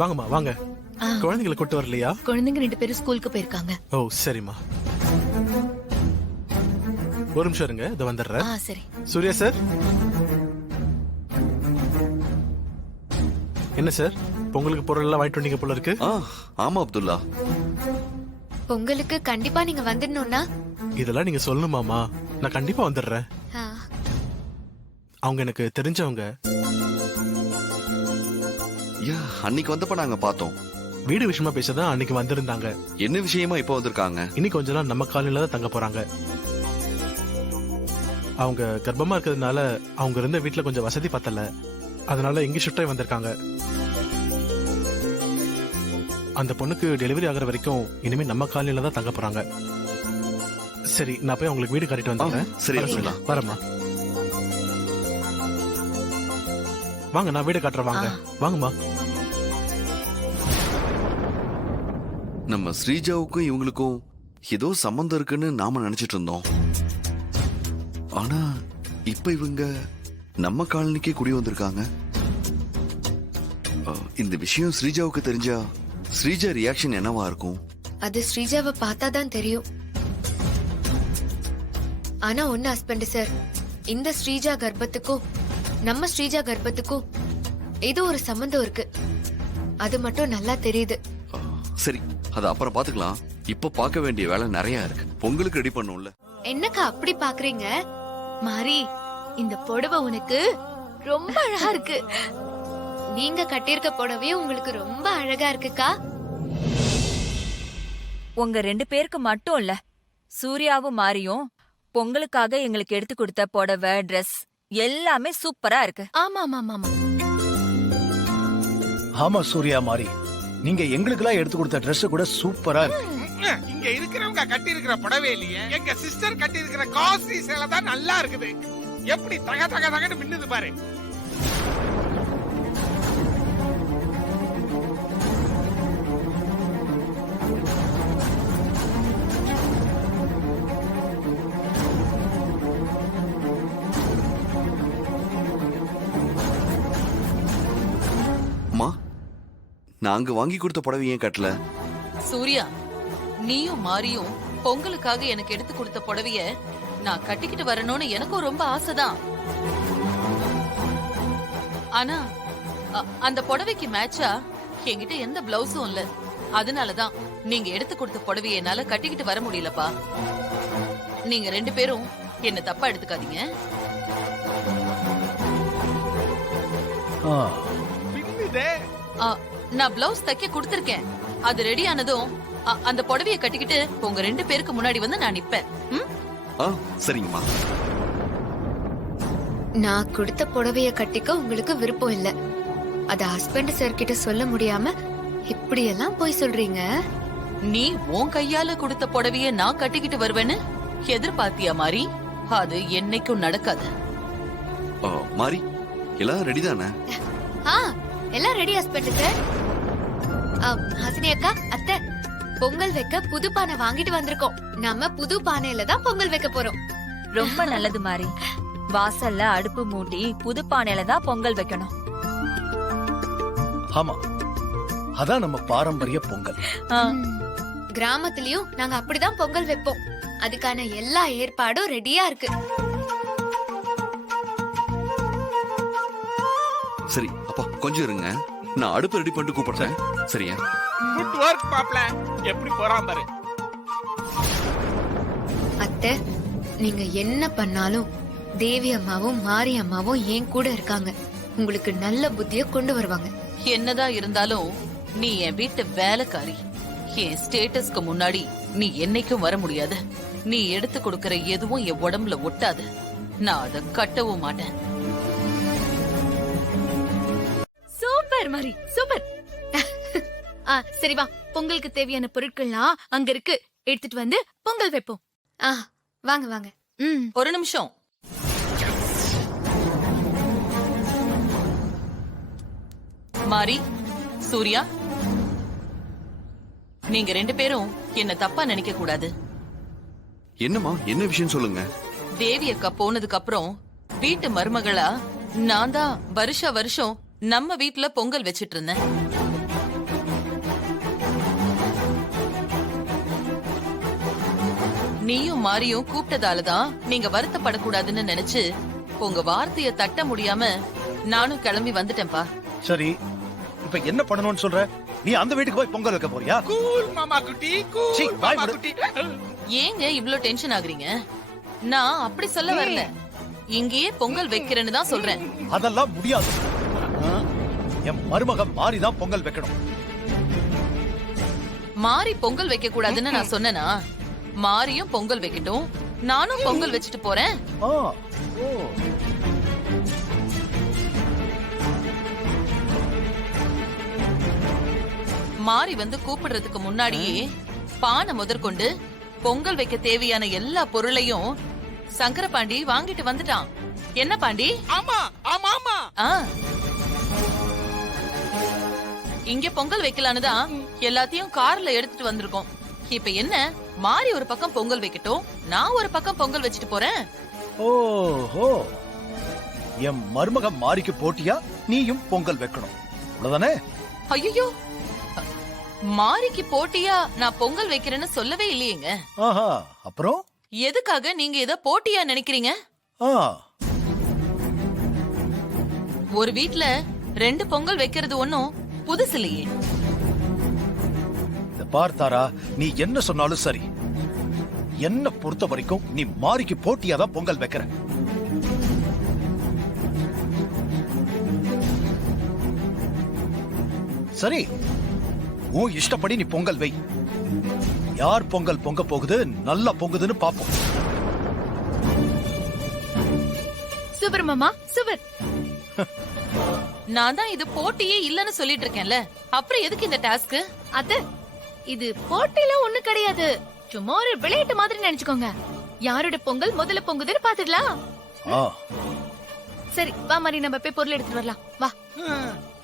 வாங்கம்மா வாங்க. குழந்தைகளை கூட்டு வரலையா? குழந்தைங்க 2 பேரும் ஸ்கூலுக்கு போயிருக்காங்க. ஓ சரிம்மா. ஒரு நிமிஷம் இருங்க, இதை வந்துடுறேன். சரி. சூர்யா சார். என்ன சார், பொங்கலுக்கு பொருள் எல்லாம் வாங்கிட்டு வந்தீங்க போல இருக்கு. ஆமா அப்துல்லா. பொங்கலுக்கு கண்டிப்பா நீங்க வந்துடணும்னா இதெல்லாம் நீங்க சொல்லணுமாமா? நான் கண்டிப்பா வந்துடுறேன். அவங்க எனக்கு தெரிஞ்சவங்க. அன்னைக்கு வந்தப்ப நாங்க பார்த்தோம். வீடு விஷயமா பேசதான் அன்னைக்கு வந்திருந்தாங்க. என்ன விஷயமா இப்ப வந்திருக்காங்க? இன்னைக்கு கொஞ்ச நாள் நம்ம காலையில தான் தங்க போறாங்க. அவங்க கர்ப்பமா இருக்கிறதுனால அவங்க இருந்த வீட்டுல கொஞ்சம் வசதி பத்தல, அதனால இங்க ஷிஃப்ட் ஆகி வந்திருக்காங்க. அந்த பொண்ணுக்கு டெலிவரி ஆகுற வரைக்கும் இனிமே நம்ம காலையில தான் தங்க போறாங்க. சரி, நான் போய் உங்களுக்கு வீடு காட்டிட்டு வந்துடுறேன். சரி வரமா. வாங்க, நான் வீடு காட்டுறேன். வாங்க வாங்கம்மா. நம்ம ஸ்ரீஜாவுக்கும் இவங்களுக்கும் ஏதோ சம்பந்தம் இருக்குன்னு நாம நினைச்சிட்டு இருந்தோம். ஆனா இப்ப இவங்க நம்ம காலனிக்கே குடி வந்திருக்காங்க. இந்த விஷயம் ஸ்ரீஜாவுக்கு தெரிஞ்சா ஸ்ரீஜா ரியாக்ஷன் என்னவா இருக்கும்? அது ஸ்ரீஜாவை பார்த்தாதான் தெரியும். ஆனா ஒண்ணு ஹஸ்பண்ட் சார், இந்த ஸ்ரீஜா கர்ப்பத்துக்கும் நம்ம ஸ்ரீஜா கர்ப்பத்துக்கும் ஏதோ ஒரு சம்பந்தம் இருக்கு. அது மட்டும் நல்லா தெரியுது. சரி, அது அப்புறம் பாத்துக்கலாம். இப்ப பார்க்க வேண்டிய வேலை நிறைய இருக்கு. பொங்கலுக்கு ரெடி பண்ணும்ல. என்னக்கா அப்படி பாக்குறீங்க? மாரி, இந்த புடவை உனக்கு ரொம்ப அழகா இருக்கு. நீங்க கட்டியிருக்க புடவையே உங்களுக்கு ரொம்ப அழகா இருக்குக்கா. உங்க 2 பேருக்கு மட்டும் இல்ல, சூர்யாவும் மாரியும் பொங்கலுக்காக எங்களுக்கு எடுத்து கொடுத்த புடவை, ட்ரெஸ் எல்லாமே சூப்பரா இருக்கு. ஆமா ஆமா ஆமா. ஆமா சூர்யா, மாரி நீங்க எங்களுக்கெல்லாம் எடுத்து கொடுத்த ட்ரெஸ் கூட சூப்பரா இருக்கு. இங்க இருக்கிறவங்க கட்டி இருக்கிற புடவை இல்லையே, எங்க சிஸ்டர் கட்டி இருக்கிற காஸ்ட்லி சேலை தான் நல்லா இருக்குது. எப்படி தக தக தகன்னு மின்னுது பாரு. அம்மா, நாங்க வாங்கி கொடுத்த புடவை ஏன் கட்டல? சூர்யா, நீயும் மாரியும் பொங்கலுக்காக எனக்கு எடுத்து கொடுத்த புடவைய நான் கட்டிக்கிட்டு வரணும்னு எனக்கும் ரொம்ப ஆசைதான். ஆனா அந்த புடவைக்கு மேட்சா என்கிட்ட எந்த பிளவுஸும் இல்ல. அதனாலதான் நீங்க எடுத்து கொடுத்த புடவைய என்னால கட்டிக்கிட்டு வர முடியலப்பா. நீங்க 2 பேரும் என்ன தப்பா எடுத்துக்காதீங்க. நான் பிளவுஸ் தைக்க கொடுத்திருக்கேன். அது ரெடி ஆனதும் அந்த புடவைய கட்டிக்கிட்டு உங்க 2 பேருக்கு முன்னாடி வந்து நான் நிப்பேன். சரிங்கம்மா. நான் கொடுத்த புடவைய கட்டிக்க உங்களுக்கு விருப்பம் இல்ல. அத ஹஸ்பண்ட் சார் கிட்ட சொல்ல முடியாம இப்படி எல்லாம் போய் சொல்றீங்க. நீ உன் கையால கொடுத்த புடவைய நான் கட்டிக்கிட்டு வருவேன்னு எதிர்பார்த்தியா மாரி? அது என்னைக்கும் நடக்காது. மாரி, எல்லாம் ரெடி தானே? எல்லாம் ரெடி ஹஸ்பண்ட் சார். ஹசினி அக்கா, அத்தை, பொங்கல் வைக்க புது பானை வாங்கிட்டு வந்திருக்கோம். நம்ம புது பானையில தான் பொங்கல் வைக்க போறோம். ரொம்ப நல்லது மாரி. வாசல்ல அடுப்பு மூட்டி புது பானையில தான் பொங்கல் வைக்கணும். ஆமா, அதான் நம்ம பாரம்பரிய பொங்கல். கிராமத்திலயும் நாங்க அப்படிதான் பொங்கல் வைப்போம். அதுக்கான எல்லா ஏற்பாடும் ரெடியா இருக்கு. சரி அப்பா, கொஞ்சம் இருங்க, நான் அடுப்பு ரெடி பண்ணிட்டு கூப்பிடுறேன். சரியா? குட் வொர்க் மாப்ள. எப்படி போறான் பாரு. அத்தை, நீங்க என்ன பண்ணாலும் தேவி அம்மாவும் மாரி அம்மாவும் என் கூட இருக்காங்க. உங்களுக்கு நல்ல புத்திய கொண்டு வருவாங்க. என்னதான் இருந்தாலும் நீ என் வீட்டு வேலைக்காரி. என் ஸ்டேட்டஸ்க்கு முன்னாடி நீ என்னைக்கும் வர முடியாது. நீ எடுத்து கொடுக்கற எதுவும் என் உடம்புல ஒட்டாது. நான் அதை கட்டவும் மாட்டேன். சூப்பர் மாரி, சூப்பர். சரி வா, பொங்கலுக்கு தேவையான பொருட்கள்லாம் அங்க இருக்கு, எடுத்துட்டு வந்து பொங்கல் வைப்போம். வாங்க வாங்க. ஒரு நிமிஷம். மாரி, சூர்யா, நீங்க 2 பேரும் என்ன தப்பா நினைக்க கூடாது. என்னம்மா, என்ன விஷயம் சொல்லுங்க. தேவி அக்கா போனதுக்கு அப்புறம் வீட்டு மருமகளா நான் தான் வருஷம் நம்ம வீட்டுல பொங்கல் வச்சிட்டு இருந்தேன். நீயும் மாரியும் கூப்பிட்டதாலதான் நீங்க வருத்தப்படக்கூடாதுன்னு நினைச்சு உங்க வார்த்தைய தட்ட முடியாம நானும் கிளம்பி வந்துட்டேன்பா. சரி, இப்ப என்ன பண்ணணும்னு சொல்ற? நீ அந்த வீட்டுக்கு போய் பொங்கல் வைக்க போறியா? கூல் மாமா குட்டி, கூல் சீ, வாய் மாமா மூடு. குட்டி. ஏங்க இவ்ளோ டென்ஷன் ஆகுறீங்க? நான் அப்படி சொல்ல வரல, இங்கேயே பொங்கல் வைக்கிறேன்னு தான் சொல்றேன். அதெல்லாம் முடியாது. என் மருமகன் மாறிதான் பொங்கல் வைக்கணும். மாறி பொங்கல் வைக்க கூடாதுன்னு நான் சொன்னேனா? மாரியும் பொங்கல் வைக்கட்டும், நானும் பொங்கல் வச்சுட்டு போறேன். ஆ, ஓ. மாறி வந்து கூப்பிடுறதுக்கு முன்னாடியே பானை முதற்கொண்டு பொங்கல் வைக்க தேவையான எல்லா பொருளையும் சங்கர பாண்டி வாங்கிட்டு வந்துட்டான். என்ன பாண்டி? ஆமா ஆமா ஆமா. ஆ, இங்க பொங்கல் வைக்கலான்னு தான் எல்லாத்தையும் கார்ல எடுத்துட்டு வந்திருக்கோம். இப்ப என்ன, மாறி ஒரு பக்கம் பொங்கல் வைக்கட்டும், நான் ஒரு பக்கம் பொங்கல் வச்சுட்டு போறேன். ஓஹோ, என் மருமகன் மாறிக்கு போட்டியா நீயும் பொங்கல் வைக்கணும், அவ்வளவுதானே? ஐயோ, மாரிக்கு போட்டியா நான் பொங்கல் வைக்கிறேன்னு சொல்லவே இல்லையேங்க. ஆஹா, அப்புறம் எதுக்காக நீங்க இத போட்டியா நினைக்கிறீங்க? ஆ, ஒரு வீட்ல 2 பொங்கல் வைக்கிறது ஒண்ணும் புதுசு இல்லையே. இத பார்த்தாரா, நீ என்ன சொன்னாலும் சரி, என்ன பொறுத்த வரைக்கும் நீ மாறிக்கு போட்டியா தான் பொங்கல் வைக்கிற. சரி, உன் இஷ்டப்படி நீ பொங்கல் வை. யார் பொங்கல் பொங்க போகுது, நல்லா பொங்குதுன்னு பாப்போம். சூப்பர் மாமா சூப்பர். நான் தான் இது போட்டியே இல்லன்னு சொல்லிட்டு இருக்கேன்ல, அப்புறம் எதுக்கு இந்த டாஸ்க்? அத்த, இது போட்டிலாம் ஒண்ணு கிடையாது, சும்மா ஒரு விளையாட்டு மாதிரி நினைச்சுக்கோங்க. யாரோட பொங்கல் முதல்ல பொங்குதுன்னு பாத்துக்கலாம். ஆ, சரி வா மாரி, நம்ம போய் பொருள் எடுத்துட்டு வரலாம் வா.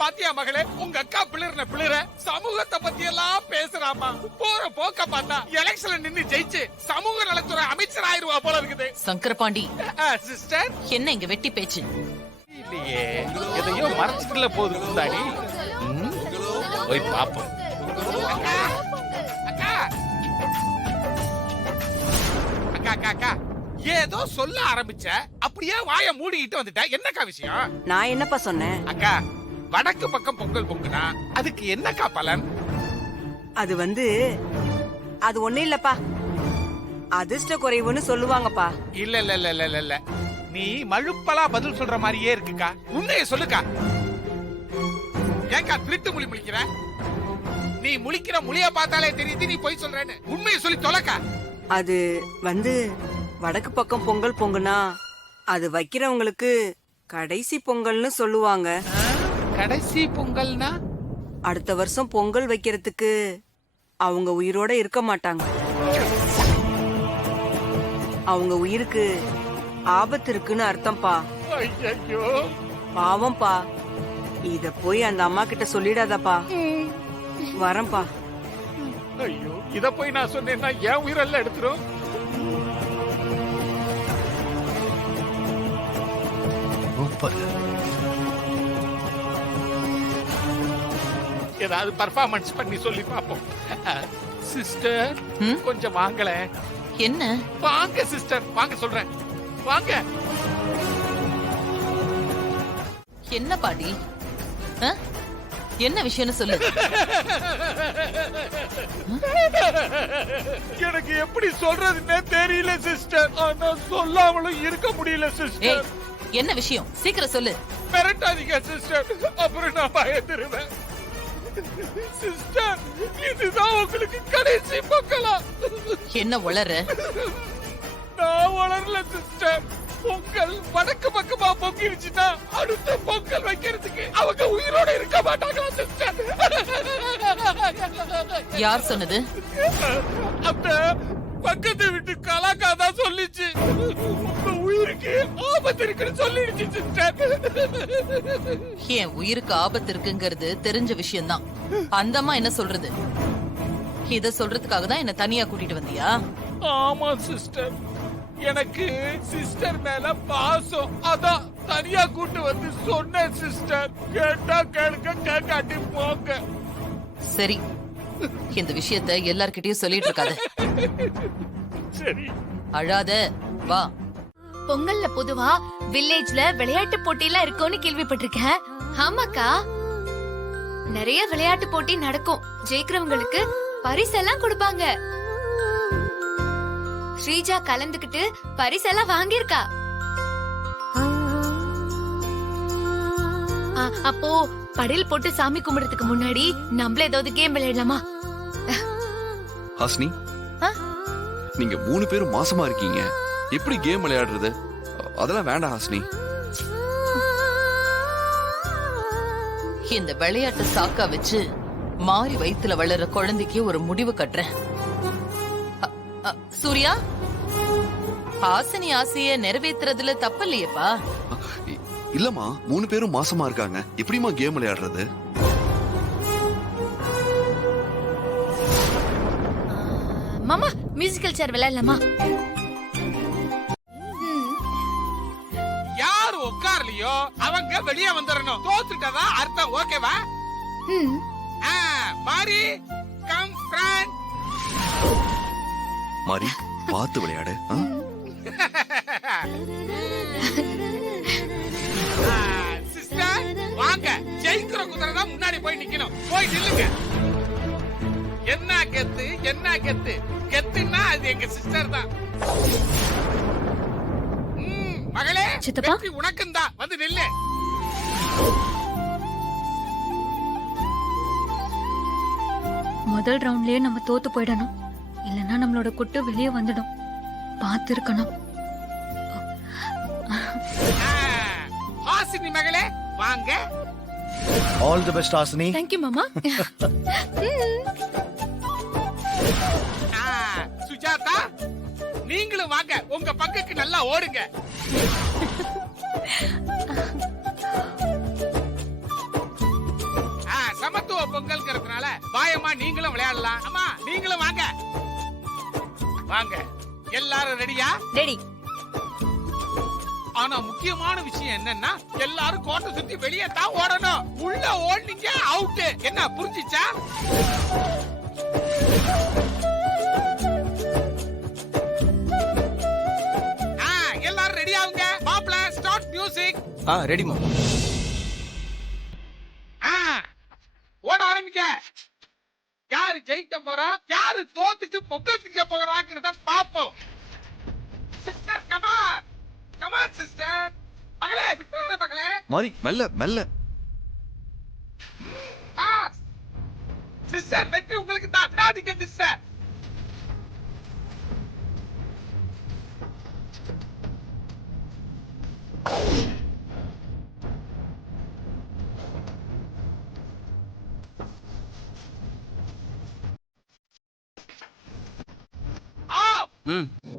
பாத்தியா மகளே, உங்க அக்கா பிளிற சமூகத்தை பத்தி எல்லாம் பேசுறாமா. போற போக்க பார்த்தா எலெக்ஷன்ல நின்னு ஜெயிச்சு சமூக நலத்துறை அமைச்சர் ஆயிருவா போல இருக்குது. சங்கர பாண்டி, சிஸ்டர் என்ன இங்க வெட்டி பேச்சு? இல்லையே, எதையோ மறைச்சிட்டுல போகுது முந்தாடி. போய் பாப்போம். அக்கா அக்கா அக்கா அக்கா அக்கா, ஏதோ சொல்ல ஆரம்பிச்ச, அப்படியே வாய மூடிக்கிட்டு வந்துட்ட. என்னக்கா விஷயம்? நான் என்னப்பா சொன்னேன்? அக்கா, வடக்கு பக்கம் பொங்கல் பொங்குனா அதுக்கு என்னக்கா பலன்? அது அது ஒண்ணு இல்லப்பா, அதிர்ஷ்ட குறைவுன்னு சொல்லுவாங்கப்பா. இல்ல இல்ல இல்ல இல்ல இல்ல, நீ மழுப்பலா பதில் சொல்ற மாதிரியே இருக்குக்கா. உண்மையை சொல்லுக்கா. ஏக்கா திருட்டு முழி முழிக்கிற? நீ முழிக்கிற முழிய பார்த்தாலே தெரியுது நீ போய் சொல்றேன்னு. உண்மையை சொல்லி தொலைக்கா. அது வடக்கு பக்கம் பொங்கல் பொங்குனா அது வைக்கிறவங்களுக்கு கடைசி பொங்கல்னு சொல்லுவாங்க. கடைசி பொங்கல்னா? அடுத்த வருஷம் பொங்கல் வைக்கிறதுக்கு அவங்க உயிரோட இருக்க மாட்டாங்க. அவங்க உயிருக்கு ஆபத்து இருக்குன்னு அர்த்தம்ப்பா. ஐயோ, பாவம்பா, இத போய் அந்த அம்மா கிட்ட சொல்லிடாதப்பா. வரேன்பா. ஐயோ, இத போய் நான் சொன்னேன்னா என் உயிரெல்லாம் எடுத்துரும். சூப்பர். ஏதாவது பர்ஃபார்மன்ஸ் பண்ணி சொல்லி பாப்போம். சிஸ்டர் கொஞ்சம் வாங்கல. என்ன? வாங்க சிஸ்டர், வாங்க சொல்றேன், வாங்க. என்ன பாண்டி? ஆ? என்ன விஷயம்னு சொல்லு. எனக்கு எப்படி சொல்றதுன்னே தெரியல சிஸ்டர். ஆனா சொல்லாமலும் இருக்க முடியல சிஸ்டர். ஏய், என்ன விஷயம்? சீக்கிரம் சொல்லு. மிரட்டாதீங்க சிஸ்டர், அப்புறம் நான் பயந்துருவேன். சிஸ்டர், இதுதான் உங்களுக்கு கடைசி பொங்கலா? என்ன உளற? நான் வளரல சிஸ்டர். பொங்கல் வடக்கு பக்கமா பொங்கிருச்சுன்னா அடுத்த பொங்கல் வைக்கிறதுக்கு அவங்க உயிரோட இருக்க மாட்டாங்களா சிஸ்டர்? யார் சொன்னது? அந்த பக்கத்து வீட்டு கலாக்கா தான் சொல்லிச்சு. உங்க உயிருக்கு ஆபத்து இருக்குன்னு சொல்லிடுச்சு சிஸ்டர். என் உயிருக்கு ஆபத்து இருக்குங்கிறது தெரிஞ்ச விஷயம்தான். அந்த அம்மா என்ன சொல்றது? இத சொல்றதுக்காக தான் என்ன தனியா கூட்டிட்டு வந்தியா? ஆமா சிஸ்டர், எனக்கு சிஸ்டர் மேல பாசம், அதான் தனியா கூட்டு வந்து சொன்னேன் சிஸ்டர். கேட்டா கேளுங்க, கேட்காட்டி போங்க. சரி, இந்த விஷயத்த எல்லார்கிட்டயும் சொல்லிட்டு இருக்காத. சரி அழாத வா. பொங்கல்ல பொதுவா வில்லேஜ்ல விளையாட்டு போட்டிலாம் இருக்கும்னு கேள்விப்பட்டிருக்கேன். ஆமாக்கா, நிறைய விளையாட்டு போட்டி நடக்கும். ஜெயிக்கிறவங்களுக்கு பரிசெல்லாம் கொடுப்பாங்க. ஸ்ரீஜா கலந்துக்கிட்டு பரிசெல்லாம் வாங்கியிருக்கா. அப்போ படையல் போட்டு சாமி கும்பிடுறதுக்கு முன்னாடி நம்மள ஏதாவது கேம் விளையாடலாமா? ஹாசினி ஆ? நீங்க 3 பேரும் மாசமா இருக்கீங்க, எப்படி கேம் விளையாடுறது? அதெல்லாம் வேண்டாம் ஹாசினி. இந்த விளையாட்டு சாக்கா வச்சு மாறி வயித்துல வளர குழந்தைக்கு ஒரு முடிவு கட்டுறேன். சூர்யா, ஹாசினி ஆசைய நிறைவேத்துறதுல தப்பு இல்லையப்பா. இல்லம்மா, 3 பேரும் மாசமா இருக்காங்க, எப்படிமா கேம் விளையாடுறது? மாமா மியூசிக்கல் சேர் விளையாடலாமா? யாரு உட்கார்லையோ அவங்க வெளியே வந்துடணும். தோத்துட்டதா அர்த்தம். ஓகேவா? மாறி கம் ஃப்ரெண்ட். மாறி பார்த்து விளையாடு. சிஸ்டர் வாங்க, ஜெயிக்கிற குதிரை தான் முன்னாடி போய் நிக்கணும். போய் நில்லுங்க. என்ன கெத்து, என்ன கெத்து? கெத்துன்னா அது எங்க சிஸ்டர் தான். மகளே, சித்தப்பா? வெற்றி உனக்கும் தான். வந்து நில்லு. முதல் ரவுண்ட்லயே நம்ம தோத்து போயிடணும், இல்லனா நம்மளோட குட்டு வெளியே வந்துடும். பார்த்து இருக்கணும். ஹாசினி மகளே வாங்க. All the best Hasini. Thank you மாமா. சுஜாதா நீங்களும் வாங்க, உங்க பங்குக்கு நல்லா ஓடுங்க. சமத்துவ பொங்கல்ங்கிறதுனால பாயம்மா நீங்களும் விளையாடலாம். அம்மா நீங்களும் வாங்க. வாங்க, எல்லாரும் ரெடியா? ரெடி. ஆனா முக்கியமான விஷயம் என்னன்னா, எல்லாரும் கோட்டை சுத்தி வெளியே தான் ஓடணும். உள்ள ஓடுனீங்க அவுட். என்ன புரிஞ்சிச்சா? எல்லாரும் ரெடி ஆகுங்க. மாப்ள ஸ்டார்ட் மியூசிக். ரெடிமா. ஓட ஆரம்பிக்க. யாரு ஜெயிக்க போறா, யாரு தோத்துட்டு பொங்கல் திங்க போறாங்கிறத பாப்போம். Sister come on, come on sister. மகளே விட்டுறத மகளே. மாறி மெல்ல மெல்ல. சிஸ்டர் வெற்றி உங்களுக்கு தான். விடாதீங்க சிஸ்டர்.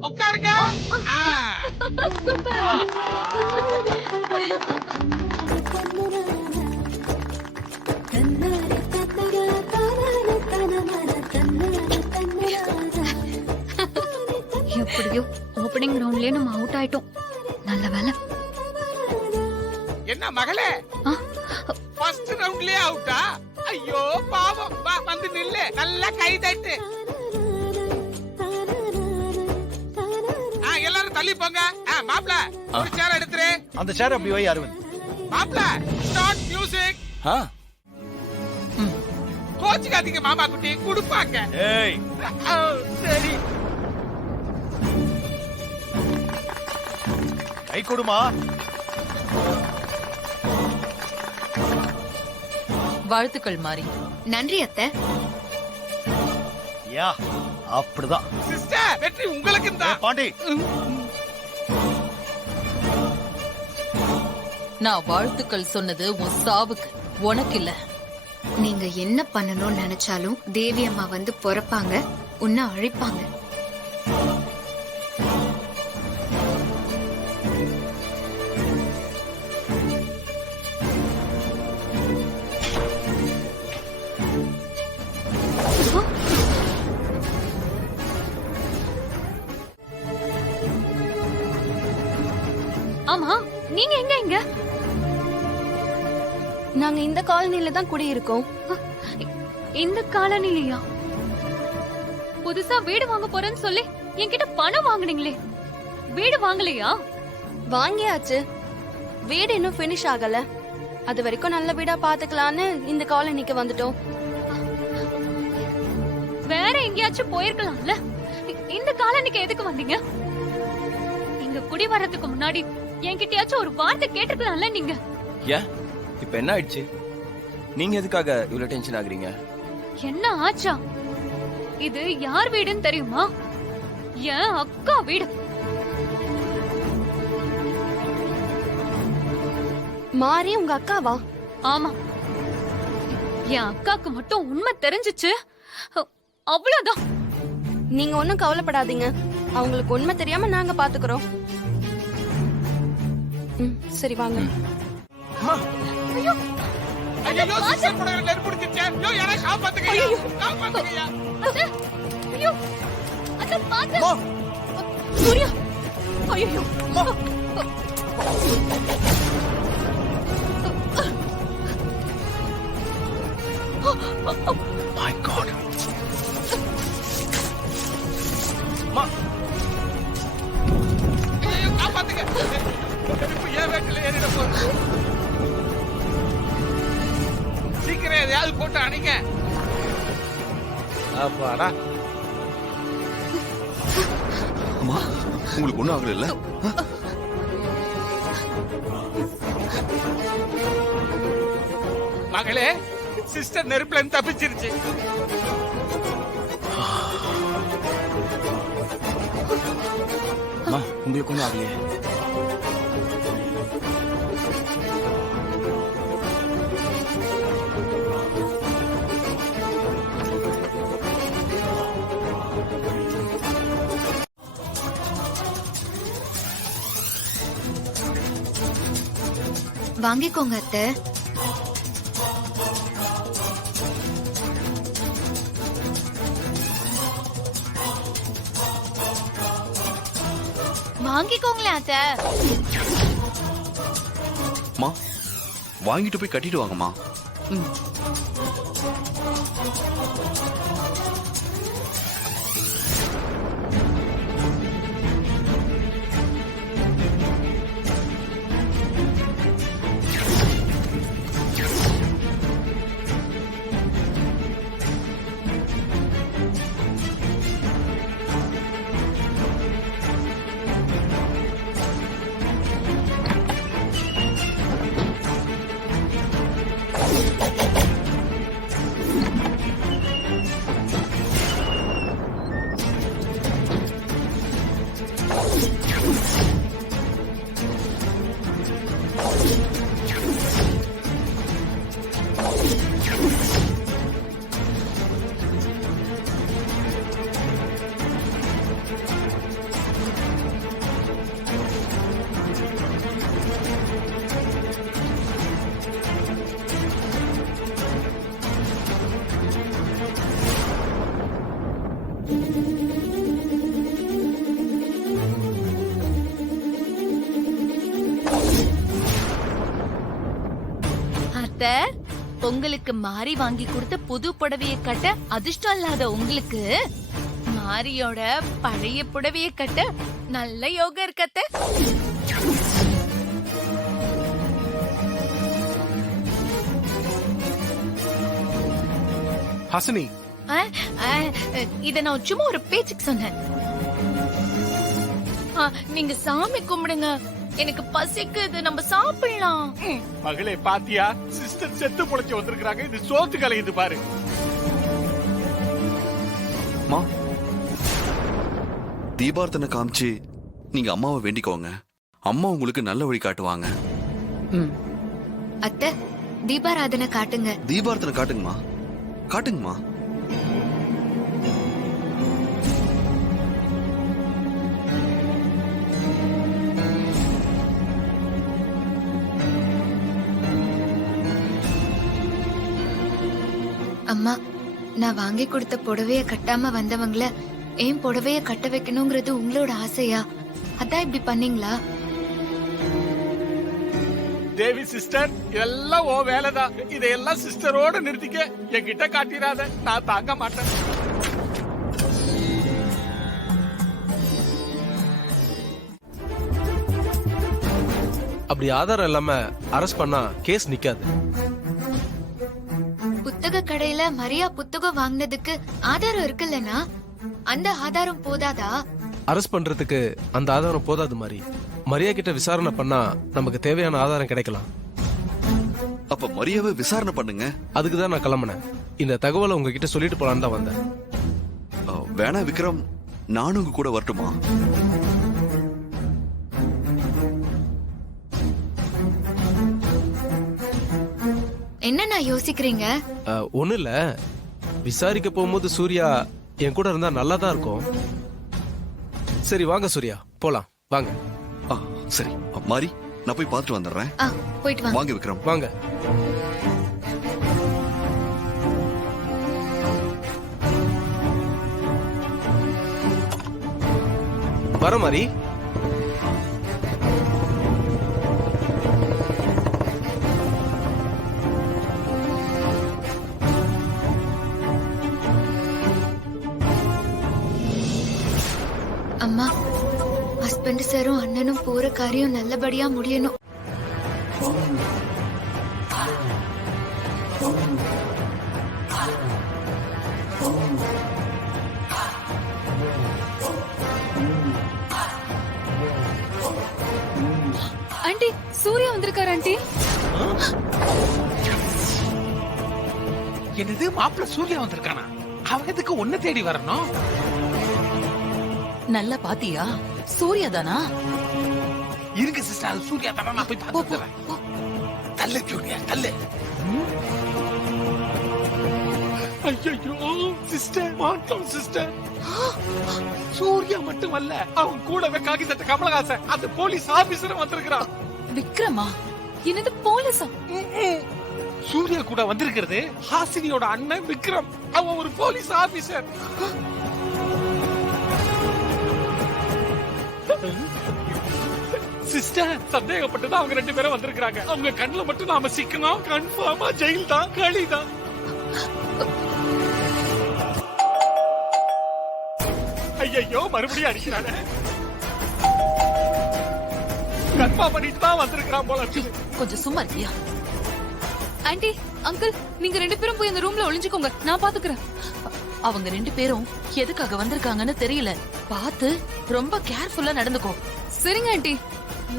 உட்காருங்க. எப்படியோ ஓப்பனிங் ரவுண்ட்லயே நம்ம அவுட் ஆயிட்டோம். நல்ல வேலை. என்ன மகளே, ஆ, ஃபர்ஸ்ட் ரவுண்ட்லயே அவுட்டா? ஐயோ பாவம். வா வந்து நில்லு. நல்லா கை தட்டு. எல்லாரும் தள்ளி போங்க. மாப்ள ஒரு சேர் எடுத்துரு. அந்த சேர் அப்படி வை அரவிந்த். மாப்ள ஸ்டார்ட் மியூசிக். கோச்சுக்காதீங்க மாமா குட்டி, குடுப்பாங்க. ஏய் சரி. கை கொடுமா. வாழ்த்துக்கள் மாறி. நன்றி அத்தை. யா அப்படிதான். சிஸ்டர் வெற்றி உங்களுக்கு தான். பாண்டி நான் வாழ்த்துக்கள் சொன்னது உன் சாவுக்கு, உனக்கு இல்ல. நீங்க என்ன பண்ணணும்னு நினைச்சாலும் தேவி அம்மா வந்து பொறப்பாங்க, உன்னை அழிப்பாங்க. ஆமா, நீங்க எங்க இங்க? நாங்க இந்த காலனில தான் குடியிருக்கோம். இந்த காலனிலயா? புதுசா வீடு வாங்க போறேன்னு சொல்லி என்கிட்ட பணம் வாங்குனீங்களே வீடு வாங்கலையா? வாங்கியாச்சு. வீடு இன்னும் ஃபினிஷ் ஆகல. அது வரைக்கும் நல்ல வீடா பாத்துக்கலான்னு இந்த காலனிக்கு வந்துட்டோம். வேற எங்கேயாச்சும் போயிருக்கலாம்ல. இந்த காலனிக்கு எதுக்கு வந்தீங்க? இங்க குடி வர்றதுக்கு முன்னாடி என்கிட்டயாச்சும் ஒரு வார்த்தை கேட்டிருக்கலாம்ல நீங்க. ஏன் இப்ப என்ன ஆயிடுச்சு? நீங்க எதுக்காக இவ்வளவு டென்ஷன் ஆகுறீங்க? என்ன ஆச்சா? இது யார் வீடுன்னு தெரியுமா? என் அக்கா வீடு. மாறி உங்க அக்காவா? ஆமா, என் அக்காக்கு மட்டும் உண்மை தெரிஞ்சுச்சு அவ்வளவுதான். நீங்க ஒண்ணும் கவலைப்படாதீங்க. அவங்களுக்கு உண்மை தெரியாம நாங்க பாத்துக்கிறோம். சரி வாங்க. ஐயோ சிஸ்டர் புடவை நெருப்பு பிடிச்சிருச்சே. ஐயோ யாரை காப்பாத்துங்கய்யா, காப்பாத்துங்கய்யா. ஐயோ அத பாத்து சூர்யா. ஐயோ My God. ஐயோ காப்பாத்துங்க. நெருப்பு ஏன் வேட்டில ஏறிட போகுது. சீக்கிரம் எதையாவது போட்டு அணைங்க. அப்பாடா. அம்மா உங்களுக்கு ஒண்ணும் ஆகல இல்ல? மகளே, சிஸ்டர் நெருப்புல இருந்து தப்பிச்சிருச்சு. அம்மா உங்களுக்கு ஒண்ணும் ஆகலையே? வாங்கிக்கோங்க அத்தை. வாங்கிக்கோங்களேன் அத்தை. அம்மா வாங்கிட்டு போய் கட்டிட்டு வாங்கம்மா. அத்தை, உங்களுக்கு மாறி வாங்கி கொடுத்த புது புடவைய கட்ட அதிர்ஷ்டம் இல்லாத உங்களுக்கு மாரியோட பழைய புடவைய கட்ட நல்ல யோகம் இருக்கு அத்தை. ஹாசினி, இத நான் சும்மா ஒரு பேச்சுக்கு சொன்னேன். நீங்க சாமி கும்பிடுங்க, எனக்கு பசிக்குது, நம்ம சாப்பிடலாம். மகளே பாத்தியா, சிஸ்டர் செத்து பொழைச்சு வந்திருக்காங்க. இது சோத்து கலையுது பாரு. அம்மா தீபார்த்தனை காமிச்சு நீங்க அம்மாவை வேண்டிக்கோங்க. அம்மா உங்களுக்கு நல்ல வழி காட்டுவாங்க. அத்தை, தீபாராதனை காட்டுங்க. தீபார்த்தனை காட்டுங்கம்மா, காட்டுங்கம்மா. அம்மா, நான் வாங்கி கொடுத்த புடவைய கட்டாம வந்தவங்கள ஏன் புடவைய கட்ட வைக்கணுங்கிறது உங்களோட ஆசையா? அதான் இப்படி பண்ணீங்களா? தேவி சிஸ்டர், இதெல்லாம் ஓ வேலைதான். இதையெல்லாம் சிஸ்டரோட நிறுத்திக்க, என்கிட்ட காட்டிடாத, நான் தாங்க மாட்டேன். அப்படி ஆதாரம் இல்லாம அரெஸ்ட் பண்ணா கேஸ் நிக்காது. புத்தக கடையில மரியா புத்தகம் வாங்கினதுக்கு ஆதாரம் இருக்குல்லனா அந்த ஆதாரம் போதாதா? அரெஸ்ட் பண்றதுக்கு அந்த ஆதாரம் போதாது மாதிரி. மரியா கிட்ட விசாரணை பண்ணா நமக்கு தேவையான ஆதாரம் கிடைக்கலாம். அப்ப மரியாவை விசாரணை பண்ணுங்க. அதுக்கு தான் நான் கிளம்பினேன். இந்த தகவலை உங்ககிட்ட சொல்லிட்டு போலான்னு தான் வந்தேன். வேணா விக்ரம், நானும் உங்க கூட வரட்டுமா? என்ன யோசிக்கிறீங்க? ஒண்ணு இல்ல, விசாரிக்க போகும்போது சூர்யா என் கூட இருந்தா நல்லா தான் இருக்கும். சரி வாங்க சூர்யா, போலாம் வாங்க. சரி மாரி, நான் போய் பார்த்துட்டு வந்துடுறேன். போயிட்டு வாங்க. வாங்க விக்ரம், வாங்க. வர மாதிரி. அம்மா, ஹஸ்பண்ட் சாரும் அண்ணனும் போற காரியம் நல்லபடியா முடியணும். ஆண்டி, சூர்யா வந்திருக்காரு ஆண்டி. என்னது, மாப்பிள்ள சூர்யா வந்திருக்கானா? அவன் எதுக்கு ஒன்னு தேடி வரணும்? நல்லா பாத்தியா? சூர்யா தானா? இருங்க சிஸ்டர், அது சூர்யா தானா? நான் போய் பார்த்துறேன். தள்ளு ஜூனியர், தள்ளு. ஐயோ சிஸ்டர், மாட்டோம் சிஸ்டர். சூர்யா மட்டுமல்ல, அவன் கூடவே காக்கி சட்டை கமலஹாசன் அந்த போலீஸ் ஆபீசரும் வந்திருக்கிறான். விக்ரமா? என்னது போலீஸா? சூர்யா கூட வந்திருக்கிறது ஹாசினியோட அண்ணன் விக்ரம். அவன் ஒரு போலீஸ் ஆபீசர். சிஸ்டர், சந்தேகப்பட்டுதான் அவங்க 2 பேரும் வந்திருக்காங்க. அவங்க கண்ணுல மட்டும் நாம சிக்கணும், கன்ஃபார்மா ஜெயில் தான், களி தான். ஐயோ, மறுபடியும் அடிக்கிறானே. கன்ஃபார்ம் பண்ணிட்டு தான் வந்திருக்கான் போல. கொஞ்சம் சும்மா இருக்கியா? ஆண்டி, அங்கிள், நீங்க 2 பேரும் போய் அந்த ரூம்ல ஒளிஞ்சுக்கோங்க, நான் பாத்துக்கிறேன். அவங்க 2 பேரும் எதுக்காக வந்திருக்காங்கன்னு தெரியல. பார்த்து ரொம்ப கேர்ஃபுல்லா நடந்துக்கோ. சரிங்க ஆண்டி,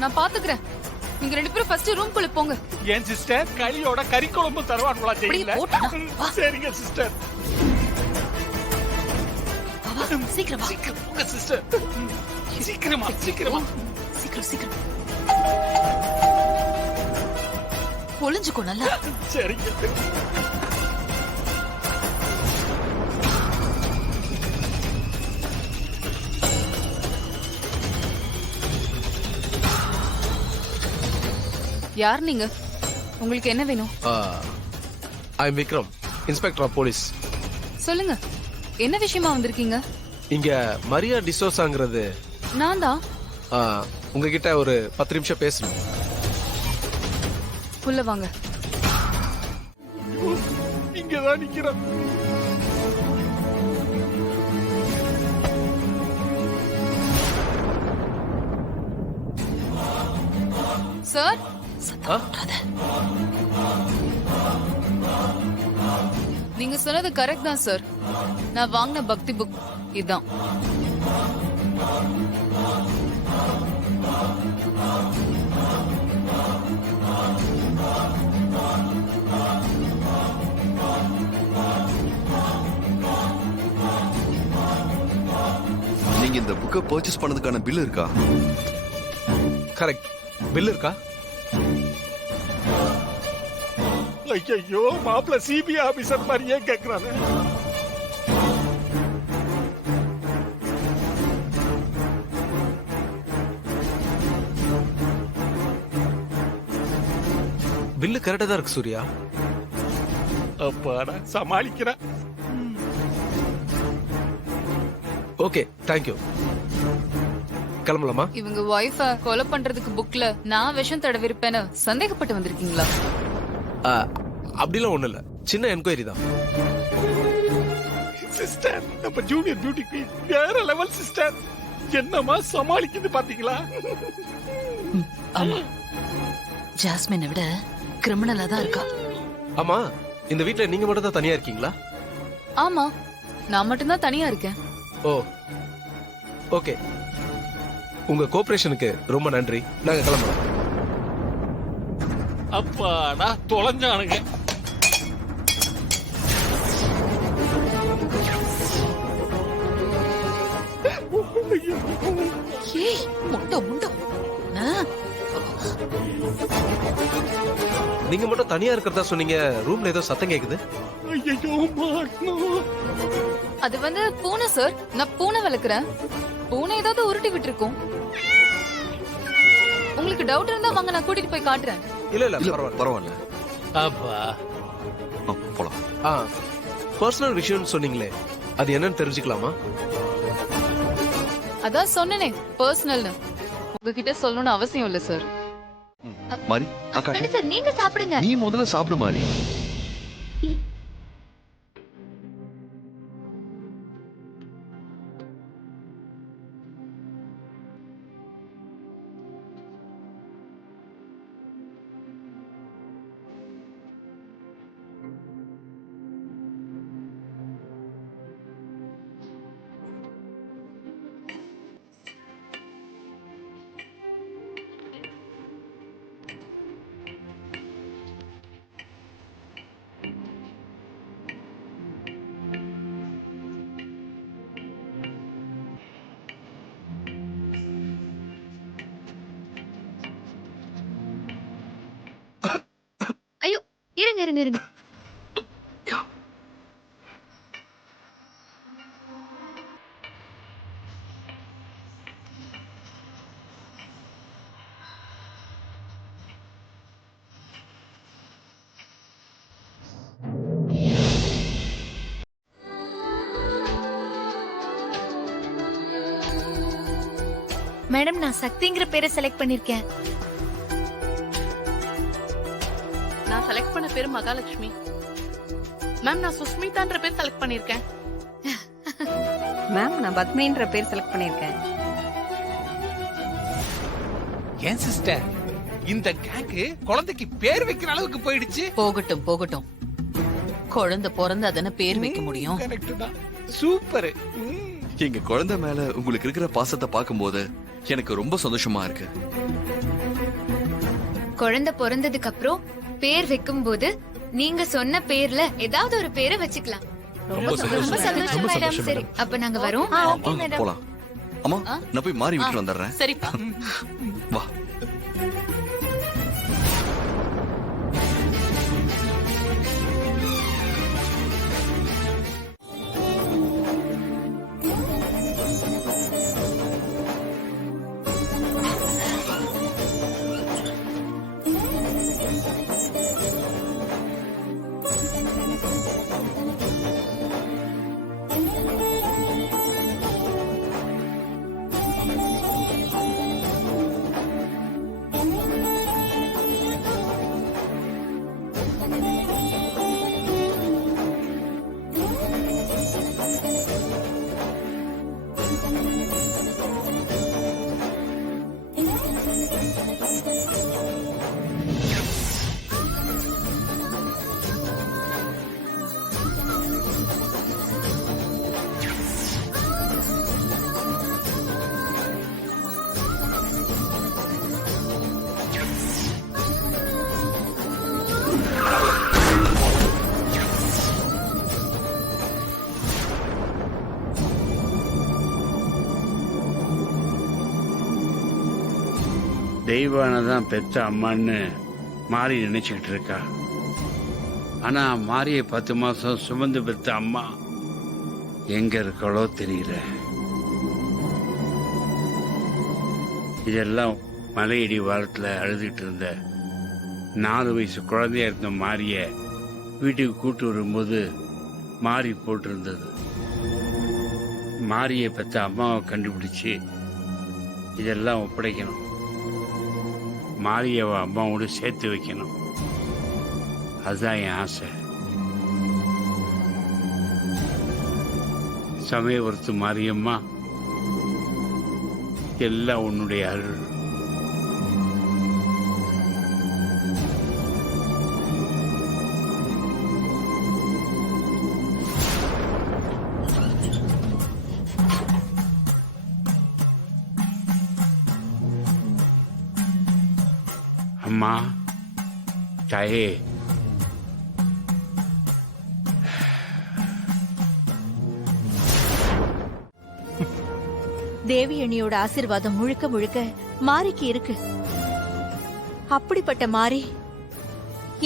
நான் பாத்துக்கிறேன். நீங்க 2 பேரும் ஃபர்ஸ்ட் ரூம்குள்ள போங்க. ஏன் சிஸ்டர், களியோட கறி குழம்பு தருவாங்களா ஜெயில? சரிங்க சிஸ்டர். சீக்கிரமா சீக்கிரம் போங்க சிஸ்டர். சீக்கிரமா சீக்கிரமா சீக்கிரம். ஒளிஞ்சுக்கோ நல்லா. சரிங்க. யார் நீங்க? உங்களுக்கு என்ன வேணும்? I am Vikram, inspector of police. சொல்லுங்க, என்ன விஷயமா வந்திருக்கீங்க? இங்க மரியா டிசோசாங்கிறது நான் தான். உங்ககிட்ட ஒரு 10 நிமிஷம் பேசணும். உள்ள வாங்க. இங்கதான் நிக்கிறேன். சார், நீங்க சொன்னது கரெக்ட் தான் சார். நான் வாங்கின பக்தி புக் இதான். நீங்க இந்த புக்கை பர்ச்சேஸ் பண்ணதுக்கான பில் இருக்கா? கரெக்ட், பில் இருக்கா? ஐயோ, மாப்பிள்ள சிபிஐ ஆபீசர் மாதிரியே கேக்குறானே. பில்லு கரெக்டா தான் இருக்கு சூர்யா. அப்பாடா, சமாளிக்கிற. Okay, thank you. கிளம்பலாமா? இவங்க வைஃப கொலை பண்றதுக்கு புக்ல நான் விஷம் தடவிருப்பேன்னு சந்தேகப்பட்டு வந்திருக்கீங்களா? அப்படிலாம் ஒண்ணு இல்ல, சின்ன என்கொயரி தான். சிஸ்டர், நம்ம ஜூனியர் பியூட்டி குயின் வேற லெவல் சிஸ்டர். என்னமா சமாளிக்குது பாத்தீங்களா? ஆமா, ஜாஸ்மினை விட கிரிமினலா தான் இருக்கா. ஆமா, இந்த வீட்ல நீங்க மட்டும் தான் தனியா இருக்கீங்களா? ஆமா, நான் மட்டும்தான் தனியா இருக்கேன். ஓ, ஓகே. உங்க கோஆபரேஷனுக்கு ரொம்ப நன்றி. நாங்க கிளம்புறோம். அப்பாடா தொலைஞ்சானுங்க. ஏய் முட்டை முண்டை. நீங்க மட்டும் தனியா இருக்கிறதா சொன்னீங்க. ரூம்ல ஏதோ சத்தம் கேக்குது. ஐயோ மாட்டணும். அது வந்து பூனை சார். நான் பூனை வளர்க்குறேன். பூனை ஏதாவது உருட்டி விட்டுருக்கோம். உங்களுக்கு டவுட் இருந்தா வாங்க, நான் கூட்டிட்டு போய் காட்டுறேன். இல்ல இல்ல இல்ல பரவாயில்ல. பரவாயில்ல. அப்பா போலாம். பர்சனல் விஷயம்னு சொன்னீங்களே, அது என்னன்னு தெரிஞ்சுக்கலாமா? அதான் சொன்னனே பர்சனல்னு. உங்ககிட்ட சொல்லணும்னு அவசியம் இல்ல சார். மாறி சார் நீங்க சாப்பிடுங்க. நீ முதல்ல சாப்பிடு மாறி. ஐயோ இருங்க இருங்க இருங்க. மேடம், நான் சக்திங்கிற பேரை செலக்ட் பண்ணிருக்கேன். நான் செலக்ட் பண்ண பேரு மகாலட்சுமி. மேம், நான் சுஸ்மிதான்ற பேர் செலக்ட் பண்ணிருக்கேன். மேம், நான் பத்மின்ற பேர் செலக்ட் பண்ணிருக்கேன். ஏன் சிஸ்டர், இந்த கேங்கு குழந்தைக்கு பேர் வைக்கிற அளவுக்கு போயிடுச்சு. போகட்டும் போகட்டும். குழந்தை பிறந்து அதன பேர் வைக்க முடியும். கரெக்ட் தான். சூப்பர். எங்க குழந்தை மேல உங்களுக்கு இருக்கிற பாசத்தை பார்க்கும்போது எனக்கு ரொம்ப சந்தோஷமா இருக்கு. குழந்தை பிறந்ததுக்கு அப்புறம் பேர் வைக்கும் போது நீங்க சொன்ன பேர்ல ஏதாவது ஒரு பேரை வச்சுக்கலாம். ரொம்ப சந்தோஷம் மேடம். சரி, அப்ப நாங்க வரோம். போலாம். அம்மா, நான் போய் மாறி விட்டு வந்துடுறேன். சரிப்பா. வா. தெய்வானதான் பெத்த அம்மான்னு மாறி நினைச்சுக்கிட்டு இருக்கா. ஆனா மாறிய 10 மாசம் சுமந்து பெத்த அம்மா எங்க இருக்காளோ தெரியல. இதெல்லாம் மலையடி வாரத்துல அழுதுட்டு இருந்த 4 வயசு குழந்தையா இருந்த மாறிய வீட்டுக்கு கூட்டு வரும்போது மாறி போட்டிருந்தது. மாறிய பெத்த அம்மாவை கண்டுபிடிச்சு இதெல்லாம் ஒப்படைக்கணும். மாரியவ அம்மாவோடு சேர்த்து வைக்கணும். அதுதான் என் ஆசை. சமயபுரத்து மாரியம்மா, எல்லாம் உன்னுடைய அருள். அம்மா தாயே, தேவி அணியோட ஆசீர்வாதம் முழுக்க முழுக்க மாரிக்கு இருக்கு. அப்படிப்பட்ட மாரி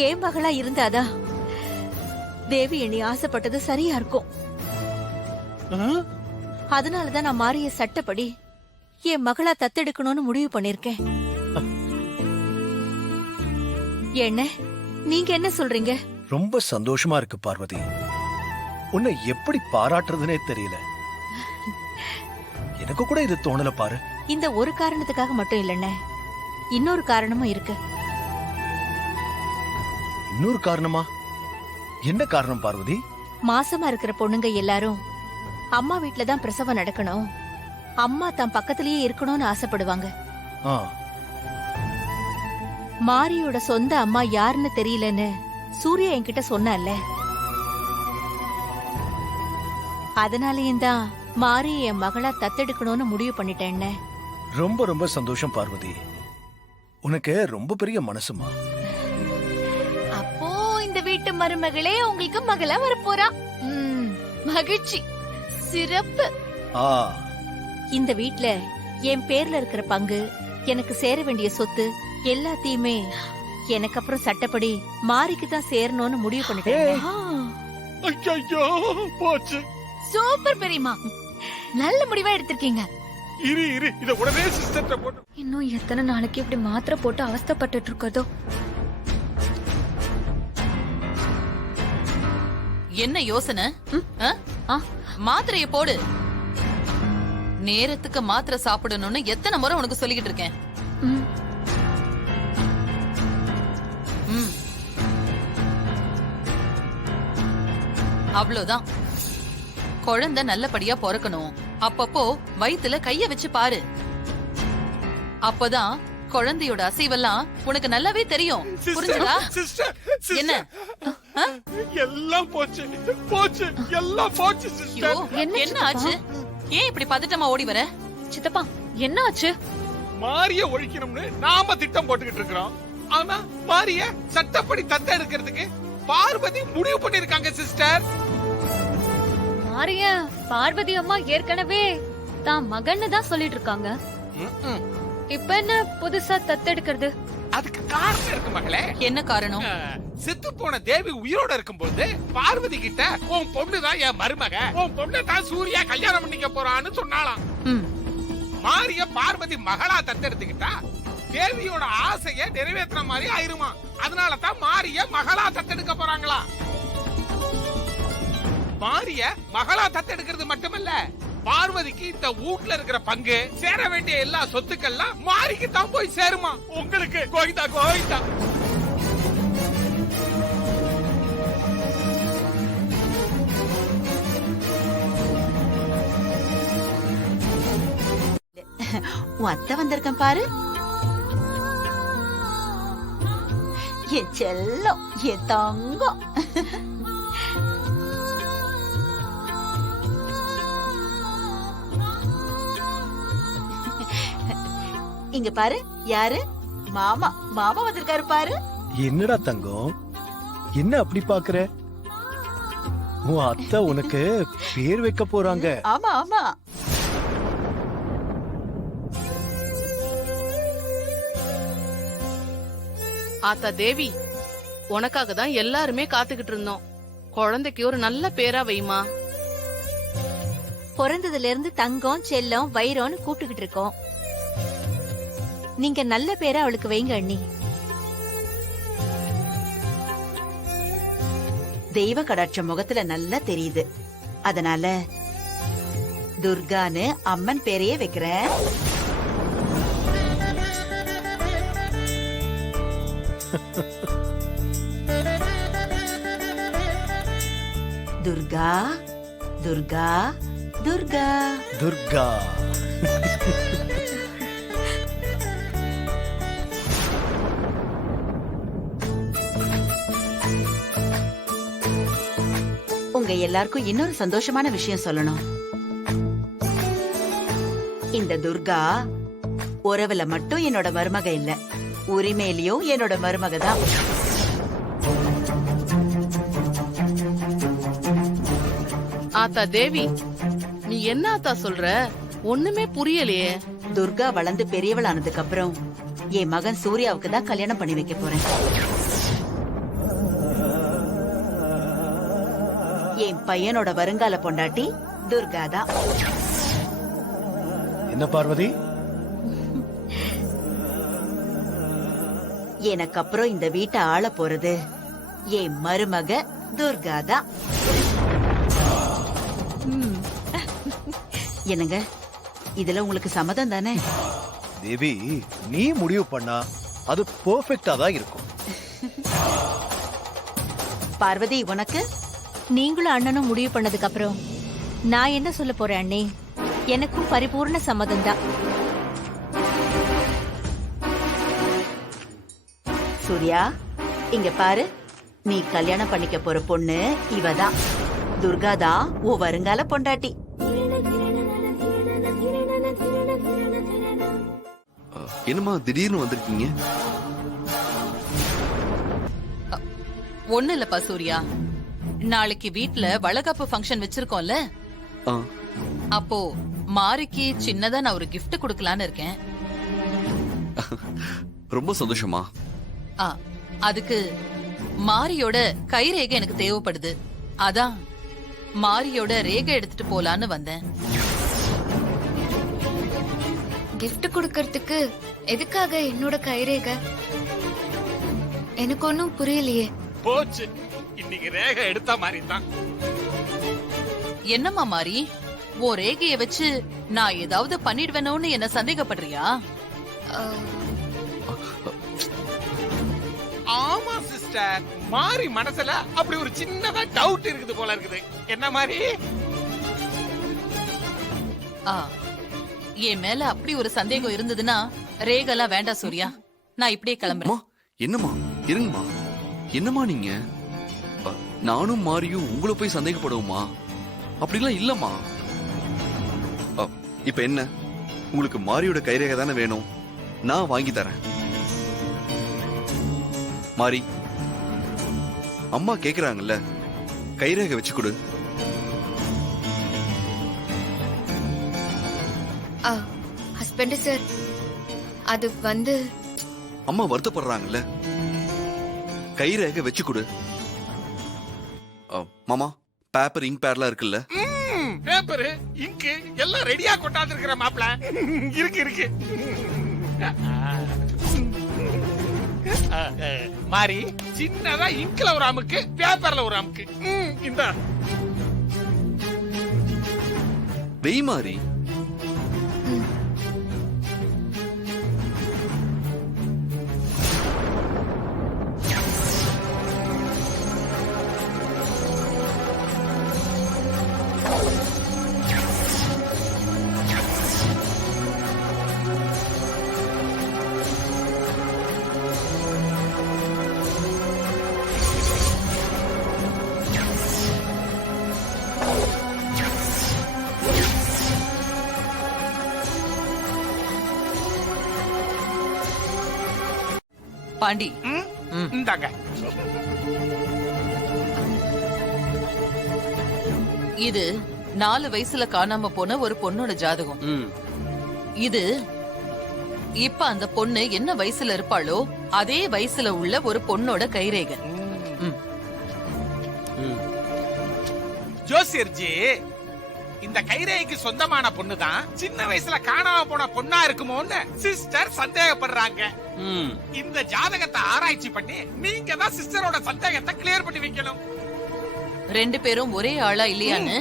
ஏன் மகளா இருந்தாதா தேவி அணி ஆசைப்பட்டது சரியா இருக்கும். அதனாலதான் நான் மாரிய சட்டப்படி என் மகளா தத்தெடுக்கணும்னு முடிவு பண்ணிருக்கேன். என்ன நீங்க என்ன சொல்றீங்க? ரொம்ப சந்தோஷமா இருக்கு பார்வதி. உன்னை எப்படி பாராட்டுறதுனே தெரியல. எனக்கு கூட இது தோணல பாரு. இந்த ஒரு காரணத்துக்காக மட்டும் இல்லண்ணே, இன்னொரு காரணமும் இருக்கு. இன்னொரு காரணமா? என்ன காரணம் பார்வதி? மாசமா இருக்கிற பொண்ணுங்க எல்லாரும் அம்மா வீட்ல தான் பிரசவம் நடக்கணும், அம்மா தான் பக்கத்திலேயே இருக்கணும்னு ஆசைப்படுவாங்க. ஆ, மாரியோட சொந்த அம்மா யாருன்னு தெரியலன்னு சூர்யா என்கிட்ட சொன்னால. அதனாலயும் தான் மாரி என் மகளா தத்தெடுக்கணும்னு முடிவு பண்ணிட்டேன். ரொம்ப ரொம்ப சந்தோஷம் பார்வதி. உனக்கு ரொம்ப பெரிய மனசுமா. அப்போ இந்த வீட்டு மருமகளே உங்களுக்கு மகளா வரப்போறா. மகிழ்ச்சி, சிறப்பு. ஆ, இந்த வீட்ல என் பேர்ல இருக்கிற பங்கு, எனக்கு சேர வேண்டிய சொத்து எல்லாத்தையுமே எனக்கு அப்புறம் சட்டப்படி மாரிக்கு தான் சேரணும்னு முடிவு பண்ணிட்டேன். ஐயோ போச்சு. சூப்பர் பெரியம்மா, நல்ல முடிவா எடுத்திருக்கீங்க. இரு இரு, இத உடனே சிஸ்டர்ட்ட போட்டு. இன்னும் எத்தனை நாளைக்கு இப்படி மாத்திரை போட்டு அவஸ்தைப்பட்டுட்டு இருக்கதோ. என்ன யோசனை? மாத்திரைய போடு. நேரத்துக்கு மாத்திரை சாப்பிடணும்னு எத்தனை முறை உனக்கு சொல்லிக்கிட்டு இருக்கேன். அவ்வளவுதான். குழந்தை நல்லபடியா பிறக்கணும். அப்பப்போ வயித்துல கைய வச்சு பாரு. அப்பதான் குழந்தையோட அசைவெல்லாம் உனக்கு நல்லாவே தெரியும். புரிஞ்சுதா? என்ன எல்லாம் போச்சு போச்சு, எல்லாம் போச்சு சிஸ்டர். என்ன ஆச்சு? ஏன் இப்படி பதட்டமா ஓடி வர? சித்தப்பா என்ன ஆச்சு? மாரிய ஒழிக்கணும்னு நாம திட்டம் போட்டுக்கிட்டு இருக்கிறோம். ஆனா மாரிய சட்டப்படி தத்த எடுக்கிறதுக்கு பார்வதி முடிவு பண்ணிருக்காங்க சிஸ்டர். மாரிய பார்வதி அம்மா ஏற்கனவே தான் மகன்னு தான் சொல்லிட்டு இருக்காங்க. இப்ப என்ன புதுசா தத்தெடுக்கிறது? அதுக்கு காரணம் இருக்கு மகளே. என்ன காரணம்? செத்து போன தேவி உயிரோட இருக்கும்போது பார்வதி கிட்ட உன் பொண்ணுதான் என் மருமக, உன் பொண்ணு தான் சூர்யா கல்யாணம் பண்ணிக்க போறான்னு சொன்னாலாம். மாரிய பார்வதி மகளா தத்தெடுத்துக்கிட்டா தேவியோட ஆசைய நிறைவேற்றுற மாதிரி ஆயிருமா. அதனாலதான் மாரிய மகளா தத்தெடுக்க போறாங்களா. மாரிய மகளா தத்தெடுக்கிறது மட்டுமல்ல, பார்வதிக்கு இந்த வீட்ல இருக்கிற பங்கு, சேர வேண்டிய எல்லா சொத்துக்கள்லாம் மாரிக்கு தான் போய் சேருமா. உங்களுக்கு கோவிந்தா கோவிந்தா. உன் அத்தை வந்திருக்கேன் பாரு. என் செல்லம், என் தங்கம். இங்க பாரு, யாரு? மாமா. மாமா வந்திருக்காரு பாரு. என்னடா தங்கம், என்ன அப்படி பாக்குற? உன் அத்தை உனக்கு பேர் வைக்க போறாங்க. ஆமா ஆமா. ஆத்தா தேவி, உனக்காக தான் எல்லாருமே காத்துக்கிட்டு இருந்தோம். குழந்தைக்கு ஒரு நல்ல பேரா வைமா. பிறந்ததுல இருந்து தங்கம், செல்லம், வைரம்னு கூப்பிட்டுக்கிட்டு இருக்கோம். நீங்க நல்ல பேரை அவளுக்கு வைங்க அண்ணி. தெய்வ கடாட்சம் முகத்துல நல்லா தெரியுது. அதனால துர்கான்னு அம்மன் பேரையே வைக்கிறேன். துர்கா துர்கா துர்கா துர்கா. உங்க எல்லாருக்கும் இன்னொரு சந்தோஷமான விஷயம் சொல்லணும். இந்த துர்கா உறவுல மட்டும் என்னோட மருமக இல்ல, உரிமையிலயும் என்னோட மருமக தான். ஆத்தா தேவி, நீ என்ன ஆத்தா சொல்ற? ஒண்ணுமே புரியலையே. துர்கா வளர்ந்து பெரியவளானதுக்கு அப்புறம் என் மகன் சூர்யாவுக்கு தான் கல்யாணம் பண்ணி வைக்க போறேன். என் பையனோட வருங்கால பொண்டாட்டி துர்கா தான். என்ன பார்வதி? எனக்கு அப்புறம் இந்த வீட்டை ஆள போறது என் மருமக துர்கா தான். என்னங்க, இதுல உங்களுக்கு சம்மதம் தானே? தேவி, நீ முடிவு பண்ணா அது பெர்ஃபெக்ட்டா தான் இருக்கும். பார்வதி, உனக்கு? நீங்களும் அண்ணனும் முடிவு பண்ணதுக்கு அப்புறம் நான் என்ன சொல்ல போறேன் அண்ணே? எனக்கும் பரிபூர்ண சம்மதம் தான். சூர்யா, இங்க பாரு, நீ கல்யாணம் பண்ணிக்க போற பொண்ணு இவதான். துர்கா தான் உன் வருங்கால பொண்டாட்டி. என்னம்மா திடீர்னு வந்திருக்கீங்க? ஒண்ணு இல்லப்பா சூர்யா, நாளைக்கு வீட்ல வளகாப்பு ஃபங்க்ஷன் வச்சிருக்கோம்ல, அப்போ மாரிக்கு சின்னதா நான் ஒரு gift கொடுக்கலான்னு இருக்கேன். ரொம்ப சந்தோஷமா. அதுக்கு மாரியோட கை ரேகை எனக்கு தேவைப்படுது. அதான் மாரியோட ரேகை எடுத்துட்டு போலான்னு வந்தேன். gift கொடுக்கறதுக்கு எதுக்காக என்னோட கைரேகை? எனக்கு ஒன்னும் புரியலையே. போச்சு, இன்னைக்கு ரேகை எடுத்த மாதிரி தான். என்னம்மா மாரி, உன் ரேகைய வச்சு நான் ஏதாவது பண்ணிடுவேனோன்னு என்ன சந்தேகப்படுறியா? ஆமா சிஸ்டர், மாறி மனசுல அப்படி ஒரு சின்னதா டவுட் இருக்குது போல இருக்குது. என்ன மாதிரி? என் மேல அப்படி ஒரு சந்தேகம் இருந்ததுன்னா ரேகெல்லாம் வேண்டாம் சூர்யா, நான் இப்படியே கிளம்புறேன். என்னம்மா, இருங்கம்மா. என்னம்மா நீங்க? நானும் மாரியும் உங்களை போய் சந்தேகப்படுவோமா? அப்படிலாம் இல்லம்மா. இப்ப என்ன, உங்களுக்கு மாரியோட கைரேகை தானே வேணும்? நான் வாங்கி தரேன். மாரி, அம்மா கேக்குறாங்கல்ல, கைரேகை வச்சு கொடு. ஹஸ்பண்ட் சார், அது வந்து அம்மா வருத்தப்படுறாங்கல்ல, கைரேகை வச்சு கொடு. மாமா, பேப்பர் இங்க் பேட்லாம் இருக்குல்ல? பேப்பர் இங்க் எல்லாம் ரெடியா கொண்டாந்து இருக்கிற மாப்ள. இருக்கு இருக்கு. மாரி, சின்னதா இங்க்ல ஒரு அமுக்கு, பேப்பர்ல ஒரு அமுக்கு. இந்த வெய் மாரி. பாண்டி, இந்தாங்க. இது 4 வயசுல காணாம போன ஒரு பொண்ணோட ஜாதகம். இது இப்ப அந்த பொண்ணு என்ன வயசுல இருப்பாளோ அதே வயசுல உள்ள ஒரு பொண்ணோட கைரேகை. ஜோசியர்ஜி, இந்த கைரேகைக்கு சொந்தமான பொண்ணு தான் சின்ன வயசுல காணாம போன பொண்ணா இருக்குமோன்னு சிஸ்டர் சந்தேகப்படுறாங்க. இந்த ஜாதகத்தை ஆராய்ச்சி பண்ணி நீங்க தான் சிஸ்டரோட சந்தேகத்தை கிளியர் பண்ணி வைக்கணும். 2 பேரும் ஒரே ஆளா இல்லையான்னு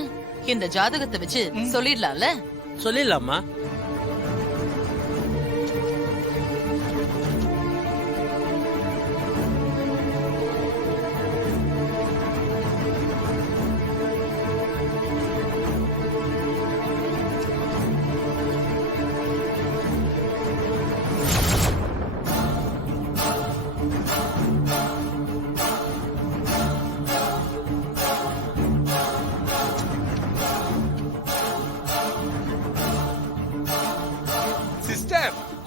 இந்த ஜாதகத்தை வச்சு சொல்லிடலாம்ல? சொல்லிடலாமா?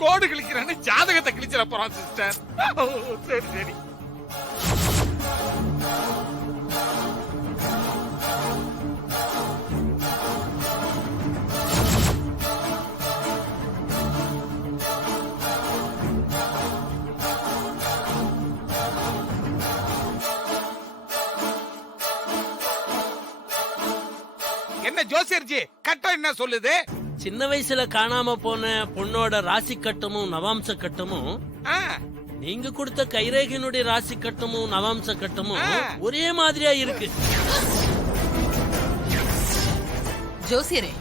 கோடு கிழிக்கிறேன்னு ஜாதகத்தை கிழிச்சு சாதிச்சிட போறான் சிஸ்டர். சரி சரி. என்ன ஜோசியர்ஜி கட்டம் என்ன சொல்லுது? சின்ன வயசுல காணாம போன பொண்ணோட ராசி கட்டமும் நவாம்ச கட்டமும் நீங்க கொடுத்த கைரேகையினுடைய ராசி கட்டமும் நவாம்ச கட்டமும் ஒரே மாதிரியா இருக்கு. ஜோசியரே,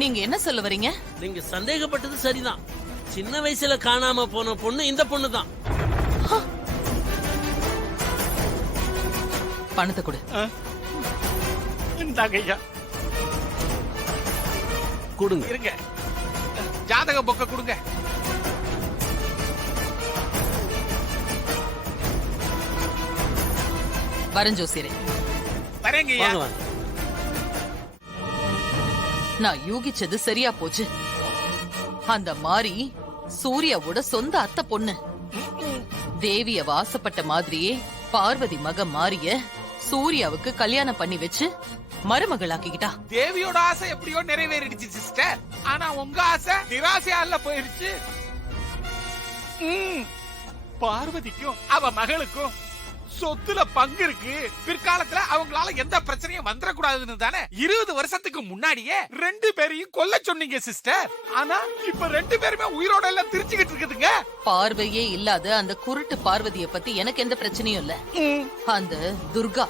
நீங்க என்ன சொல்ல வரீங்க? நீங்க சந்தேகப்பட்டது சரிதான். சின்ன வயசுல காணாம போன பொண்ணு இந்த பொண்ணு தான். பணத்தை கொடு. இந்தாங்கய்யா. கொடுங்க. இருங்க, ஜாதக பொக்க கொடுங்க. வரேன் ஜோசியரே. வரேங்கய்யா. நான் யூகிச்சது சரியா போச்சு. அந்த மாரி சூர்யாவோட சொந்த அத்தை பொண்ணு. தேவிய வாசப்பட்ட மாதிரியே பார்வதி மக மாரிய சூர்யாவுக்கு கல்யாணம் பண்ணி வச்சு மருமகளாக்கிக்கிட்டா. தேவியோட ஆசை எப்படியோ நிறைவேறிடுச்சு சிஸ்டர். ஆனா உங்க ஆசை நிராசையால போயிருச்சு. பார்வதிக்கும் அவ மகளுக்கும் சொத்துல பங்கு இருக்கு. பிற்காலத்துல அவங்களால எந்த பிரச்சனையும் வந்துடக்கூடாதுன்னு தானே 20 வருஷத்துக்கு முன்னாடியே 2 பேரையும் கொல்ல சொன்னீங்க சிஸ்டர். ஆனா இப்ப 2 பேருமே உயிரோட எல்லாம் திருச்சிக்கிட்டு இருக்குதுங்க. பார்வையே இல்லாத அந்த குருட்டு பார்வதிய பத்தி எனக்கு எந்த பிரச்சனையும் இல்ல. அந்த துர்கா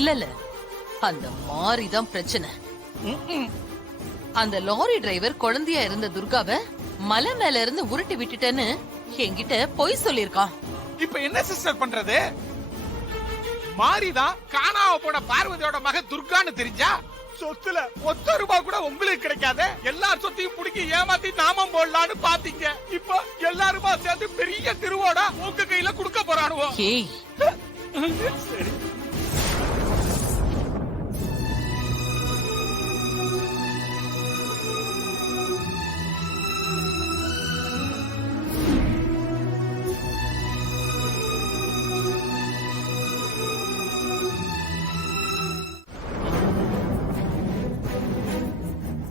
இல்ல அந்த மாரிதான் பிரச்சனை. அந்த லாரி டிரைவர் குழந்தையா இருந்த துர்காவை மலை மேல இருந்து உருட்டி விட்டுட்டேன்னு என்கிட்ட பொய் சொல்லிருக்கான். இப்ப என்ன சிஸ்டர் பண்றது? மாரிதான் காணாம போன பார்வதியோட மக துர்கான்னு தெரிஞ்சா சொத்துல ₹1 கூட உங்களுக்கு கிடைக்காத. எல்லார் சொத்தையும் புடிக்கி ஏமாத்தி நாமம் போடலான்னு பாத்தீங்க. இப்ப எல்லாருமா சேர்ந்து பெரிய திருவோட உங்க கையில குடுக்க போறானுவோ. சரி.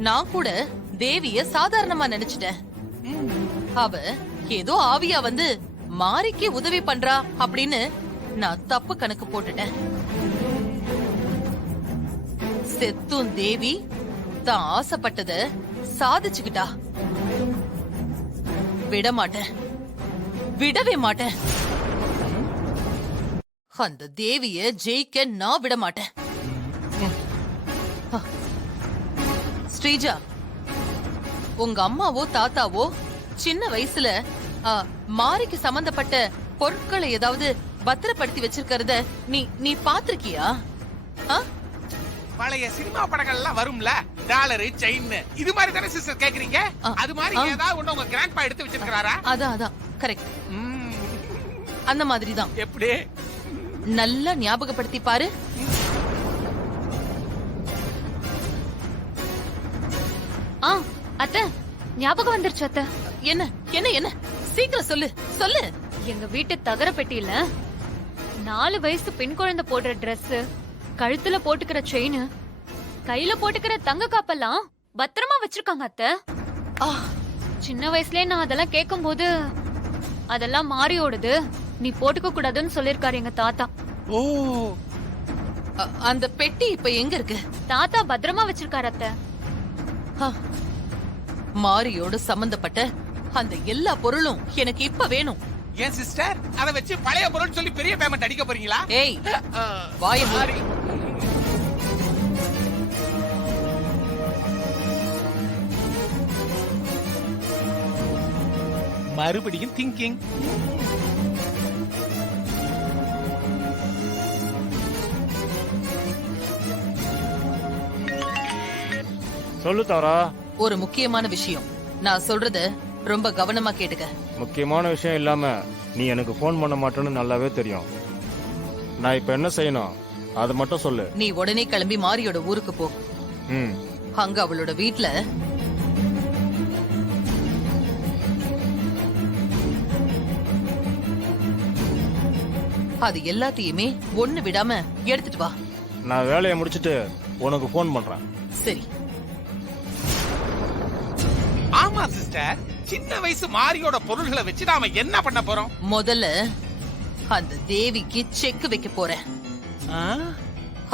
நான் கூட தேவிய சாதாரணமா நினைச்சிட்டேன். அவ ஏதோ ஆவியா வந்து மாரிக்கு உதவி பண்றா அப்படின்னு நான் தப்பு கணக்கு போட்டுட்டேன். செத்தும் தேவி தான் ஆசைப்பட்டத சாதிச்சுக்கிட்டா. விட மாட்டேன், விடவே மாட்டேன். அந்த தேவிய ஜெயிக்க நான் விட மாட்டேன். ஸ்ரீஜா, உங்க அம்மாவோ தாத்தாவோ சின்ன வயசுல மாரிக்கு சம்பந்தப்பட்ட பொருட்களை ஏதாவது பத்திரப்படுத்தி வச்சிருக்கிறத நீ பாத்திருக்கியா? பழைய சினிமா படங்கள் எல்லாம் வரும்ல, டாலர் செயின், இது மாதிரி தானே சிஸ்டர் கேக்குறீங்க? அது மாதிரி ஏதாவது ஒண்ணு உங்க கிராண்ட்பா எடுத்து வச்சிருக்காரா? அதான் கரெக்ட். அந்த மாதிரி தான். எப்படி? நல்லா ஞாபகப்படுத்தி பாரு. அத்தை, ஞாபகம் வந்துருச்சு அத்தை. என்ன என்ன என்ன சீக்கிரம் சொல்லு சொல்லு. எங்க வீட்டு தகர பெட்டியில 4 வயசு பெண் குழந்தை போடுற Dress, கழுத்துல போட்டுக்கிற செயின், கையில போட்டுக்கிற தங்க காப்பெல்லாம் பத்திரமா வச்சிருக்காங்க அத்தை. சின்ன வயசுலயே நான் அதெல்லாம் கேட்கும் போது அதெல்லாம் மாரியோடது, நீ போட்டுக்க கூடாதுன்னு சொல்லிருக்காரு எங்க தாத்தா. ஓ, அந்த பெட்டி இப்ப எங்க இருக்கு? தாத்தா பத்திரமா வச்சிருக்காரு அத்தை. மாரியோடு சம்பந்தப்பட்ட அந்த எல்லா பொருளும் எனக்கு இப்ப வேணும். ஏன் சிஸ்டர், அத வச்சு பழைய பொருள் சொல்லி பெரிய பேமெண்ட் அடிக்க போறீங்களா? ஏய், வாய மூடு. மறுபடியும் திங்கிங். சொல்லு தாரா. ஒரு முக்கியமான விஷயம், நான் சொல்றத ரொம்ப கவனமா கேட்டுக்க. முக்கியமான விஷயம் இல்லாம நீ எனக்கு போன் பண்ண மாட்டேன்னு நல்லாவே தெரியும். நான் இப்ப என்ன செய்யணும் அது மட்டும் சொல்லு. நீ உடனே கிளம்பி மாரியோட ஊருக்கு போ. அங்க அவளோட வீட்ல அது எல்லாத்தையுமே ஒண்ணு விடாம எடுத்துட்டு வா. நான் வேலையை முடிச்சிட்டு உனக்கு ஃபோன் பண்றேன். சரி. ஆமா சிஸ்டர், சின்ன வயசு மாரியோட பொருள்களை வச்சு நாம என்ன பண்ண போறோம்? முதல்ல அந்த தேவிக்கு செக் வைக்க போறேன்.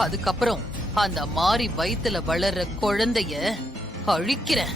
அதுக்கப்புறம் அந்த மாரி வயித்துல வளர்ற குழந்தைய அழிக்கிறேன்.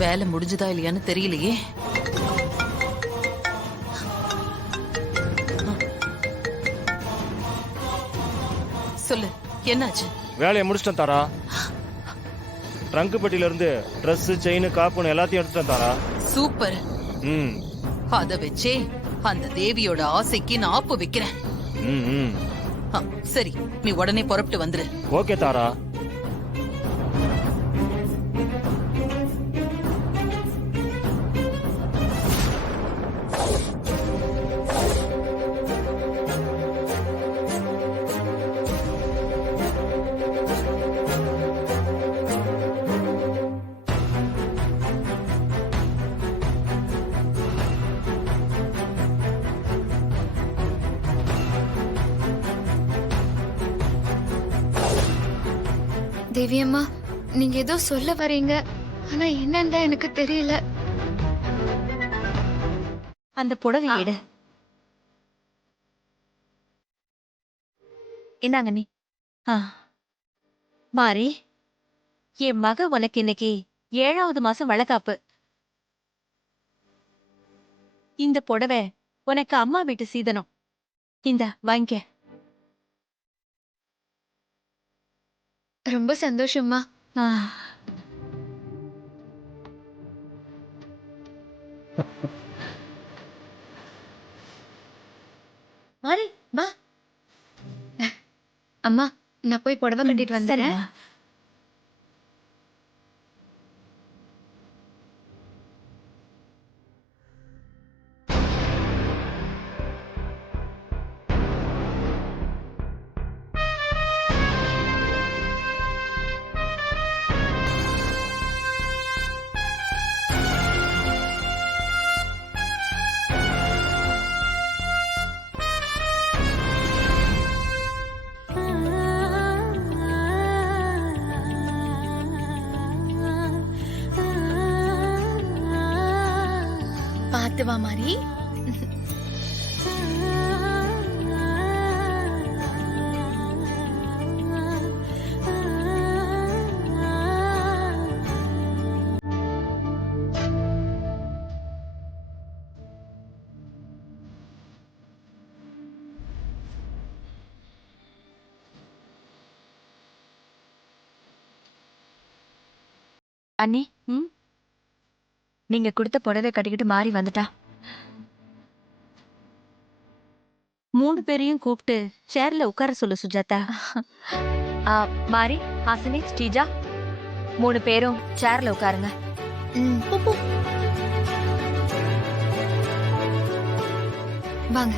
வேலை முடிஞ்சதா இல்லையான்னு தெரியலையே. சொல்லு, என்னாச்சு? வேலையை முடிச்சிட்டேன் தாரா. ட்ரங்க் பெட்டியில இருந்து ட்ரெஸ், செயின், காப்புன்னு எல்லாத்தையும் எடுத்துட்டேன் தாரா. சூப்பர். அத வச்சே அந்த தேவியோட ஆசைக்கு நான் ஆப்பு வைக்கிறேன். சரி, நீ உடனே புறப்பட்டு வந்துரு. ஓகே தாரா. தேவியம்மா, நீங்க ஏதோ சொல்ல வரீங்க, ஆனா என்னன்னு தான் எனக்கு தெரியல. அந்த புடவை எடு. என்னங்க நீ? மாரி, என் மக உனக்கு இன்னைக்கு 7வது மாசம் வளகாப்பு. இந்த புடவை உனக்கு அம்மா வீட்டு சீதனம். இந்த வாங்கிக்க. ரொம்ப சந்தோஷம்மா. மாறி வா. அம்மா நான் போய் புடவை கட்டிட்டு வந்துடுறேன். பாத்து வா மாறி. அண்ணி, நீங்க கொடுத்த புடவை கட்டிக்கிட்டு மாறி வந்துட்டா. 3 பேரையும் கூப்பிட்டு சேர்ல உட்கார சொல்லு சுஜாதா. மாறி, ஹாசினி, ஸ்ரீஜா 3 பேரும் சேர்ல உட்காருங்க. வாங்க.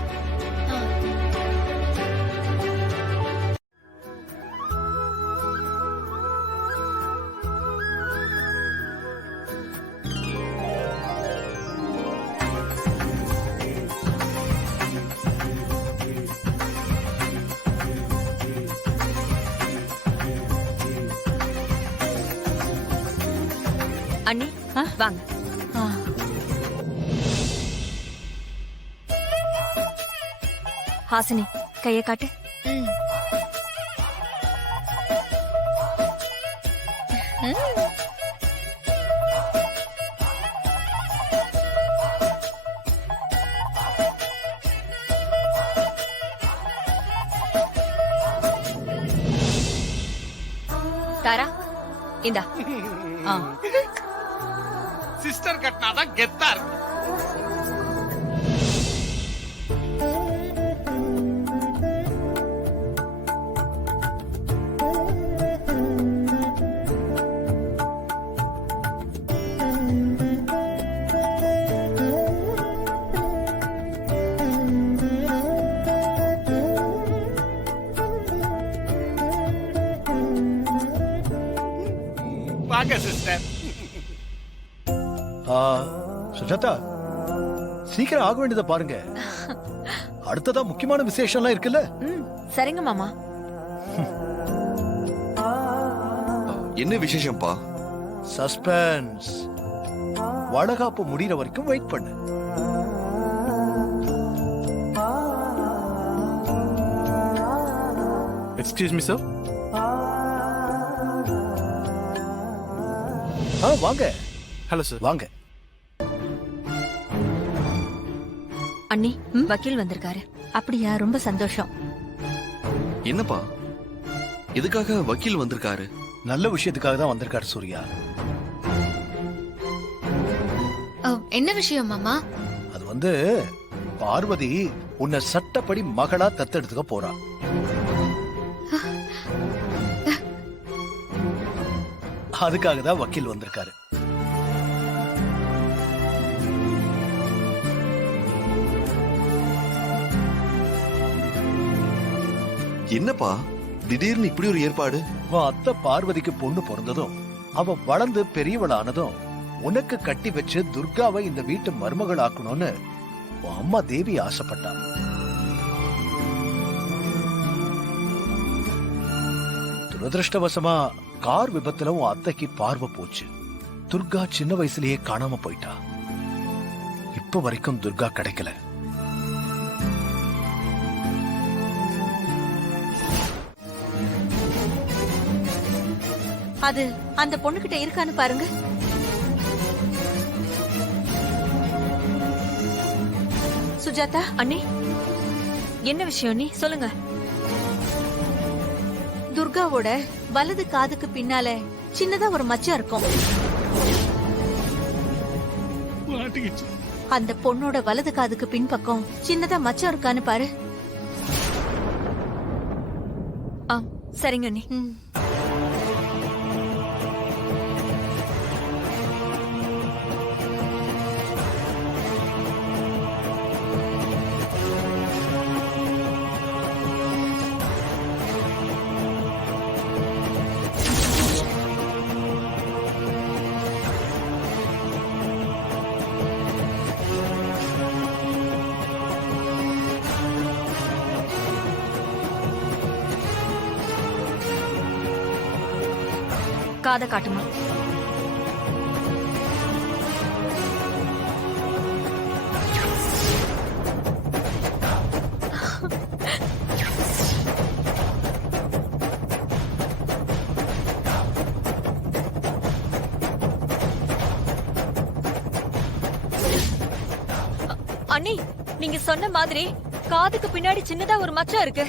அண்ணி வாங்க. ஹாசினி கையை காட்டு. தாரா இந்தா. சிஸ்டர் கட்டினாதான் கெத்தா இருக்கு. வாங்க சிஸ்டர். சுஜாதா சீக்கிரம் ஆக வேண்டியதை பாருங்க. அடுத்ததா முக்கியமான விசேஷம்லாம் இருக்குல்ல. சரிங்க மாமா. என்ன விசேஷம்ப்பா? சஸ்பென்ஸ். வளகாப்பு முடிகிற வரைக்கும் வெயிட் பண்ணு. Excuse me sir. வாங்க. Hello sir. வாங்க. அண்ணி, வக்கீல் வந்திருக்காரு. அப்படியா? ரொம்ப சந்தோஷம். என்னப்பா, எதுக்காக வக்கீல் வந்திருக்காரு? நல்ல விஷயத்துக்காக தான் வந்திருக்காரு சூர்யா. என்ன விஷயம் மாமா? அது வந்து பார்வதி உன்னை சட்டப்படி மகளா தத்தெடுத்துக்க போறா. அதுக்காக தான் வக்கீல் வந்திருக்காரு. என்னப்பா திடீர்னு இப்படி ஒரு ஏற்பாடு? உன் அத்தை பார்வதிக்கு பொண்ணு பிறந்ததும் அவ வளர்ந்து பெரியவளானதும் உனக்கு கட்டி வச்சு துர்காவை இந்த வீட்டு மருமகள் ஆக்கணும்னு உன் அம்மா தேவி ஆசைப்பட்டா. துரதிருஷ்டவசமா கார் விபத்துல உன் அத்தைக்கு பார்வை போச்சு. துர்கா சின்ன வயசுலயே காணாம போயிட்டா. இப்ப வரைக்கும் துர்கா கிடைக்கல. அது அந்த பொண்ணுகிட்ட இருக்கான்னு பாருங்க. சுஜாதா அண்ணி என்ன விஷயம் நீ சொல்லுங்க. துர்காவோட வலது காதுக்கு பின்னால சின்னதா ஒரு மச்சம் இருக்கும். அந்த பொண்ணோட வலது காதுக்கு பின்பக்கம் சின்னதா மச்சம் இருக்கான்னு பாரு. சரிங்க அண்ணி. காதை காட்டுமா? அண்ணி நீங்க சொன்ன மாதிரி காதுக்கு பின்னாடி சின்னதா ஒரு மச்சம் இருக்கு.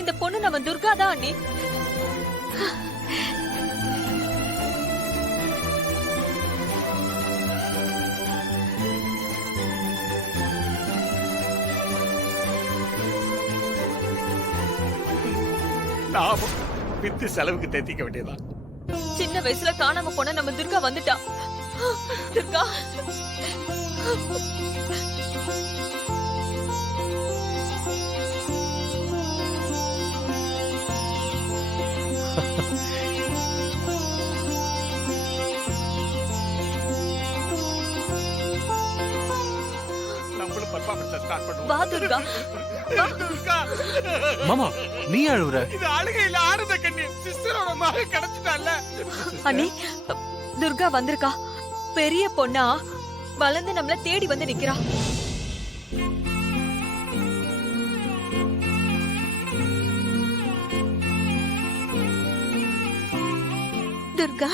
இந்த பொண்ணு நம்ம துர்கா தான் அண்ணி. லாபம் வித்து செலவுக்கு தேத்திக்க வேண்டியதான். சின்ன வயசுல காணாம போன நம்ம துர்கா வந்துட்டா. துர்கா நம்மளும் பர்ஃபார்மன்ஸ் ஸ்டார்ட் பண்ணுவோம். வா துர்கா. துர்கா மாமா நீ அழுவுற? இது அழுகையில ஆனந்த கண்ணீர். சிஸ்டரோட மக கிடைச்சிட்டால. அண்ணி துர்கா வந்திருக்கா. பெரிய பொண்ணா வளர்ந்து நம்மள தேடி வந்து நிக்கிறா. துர்கா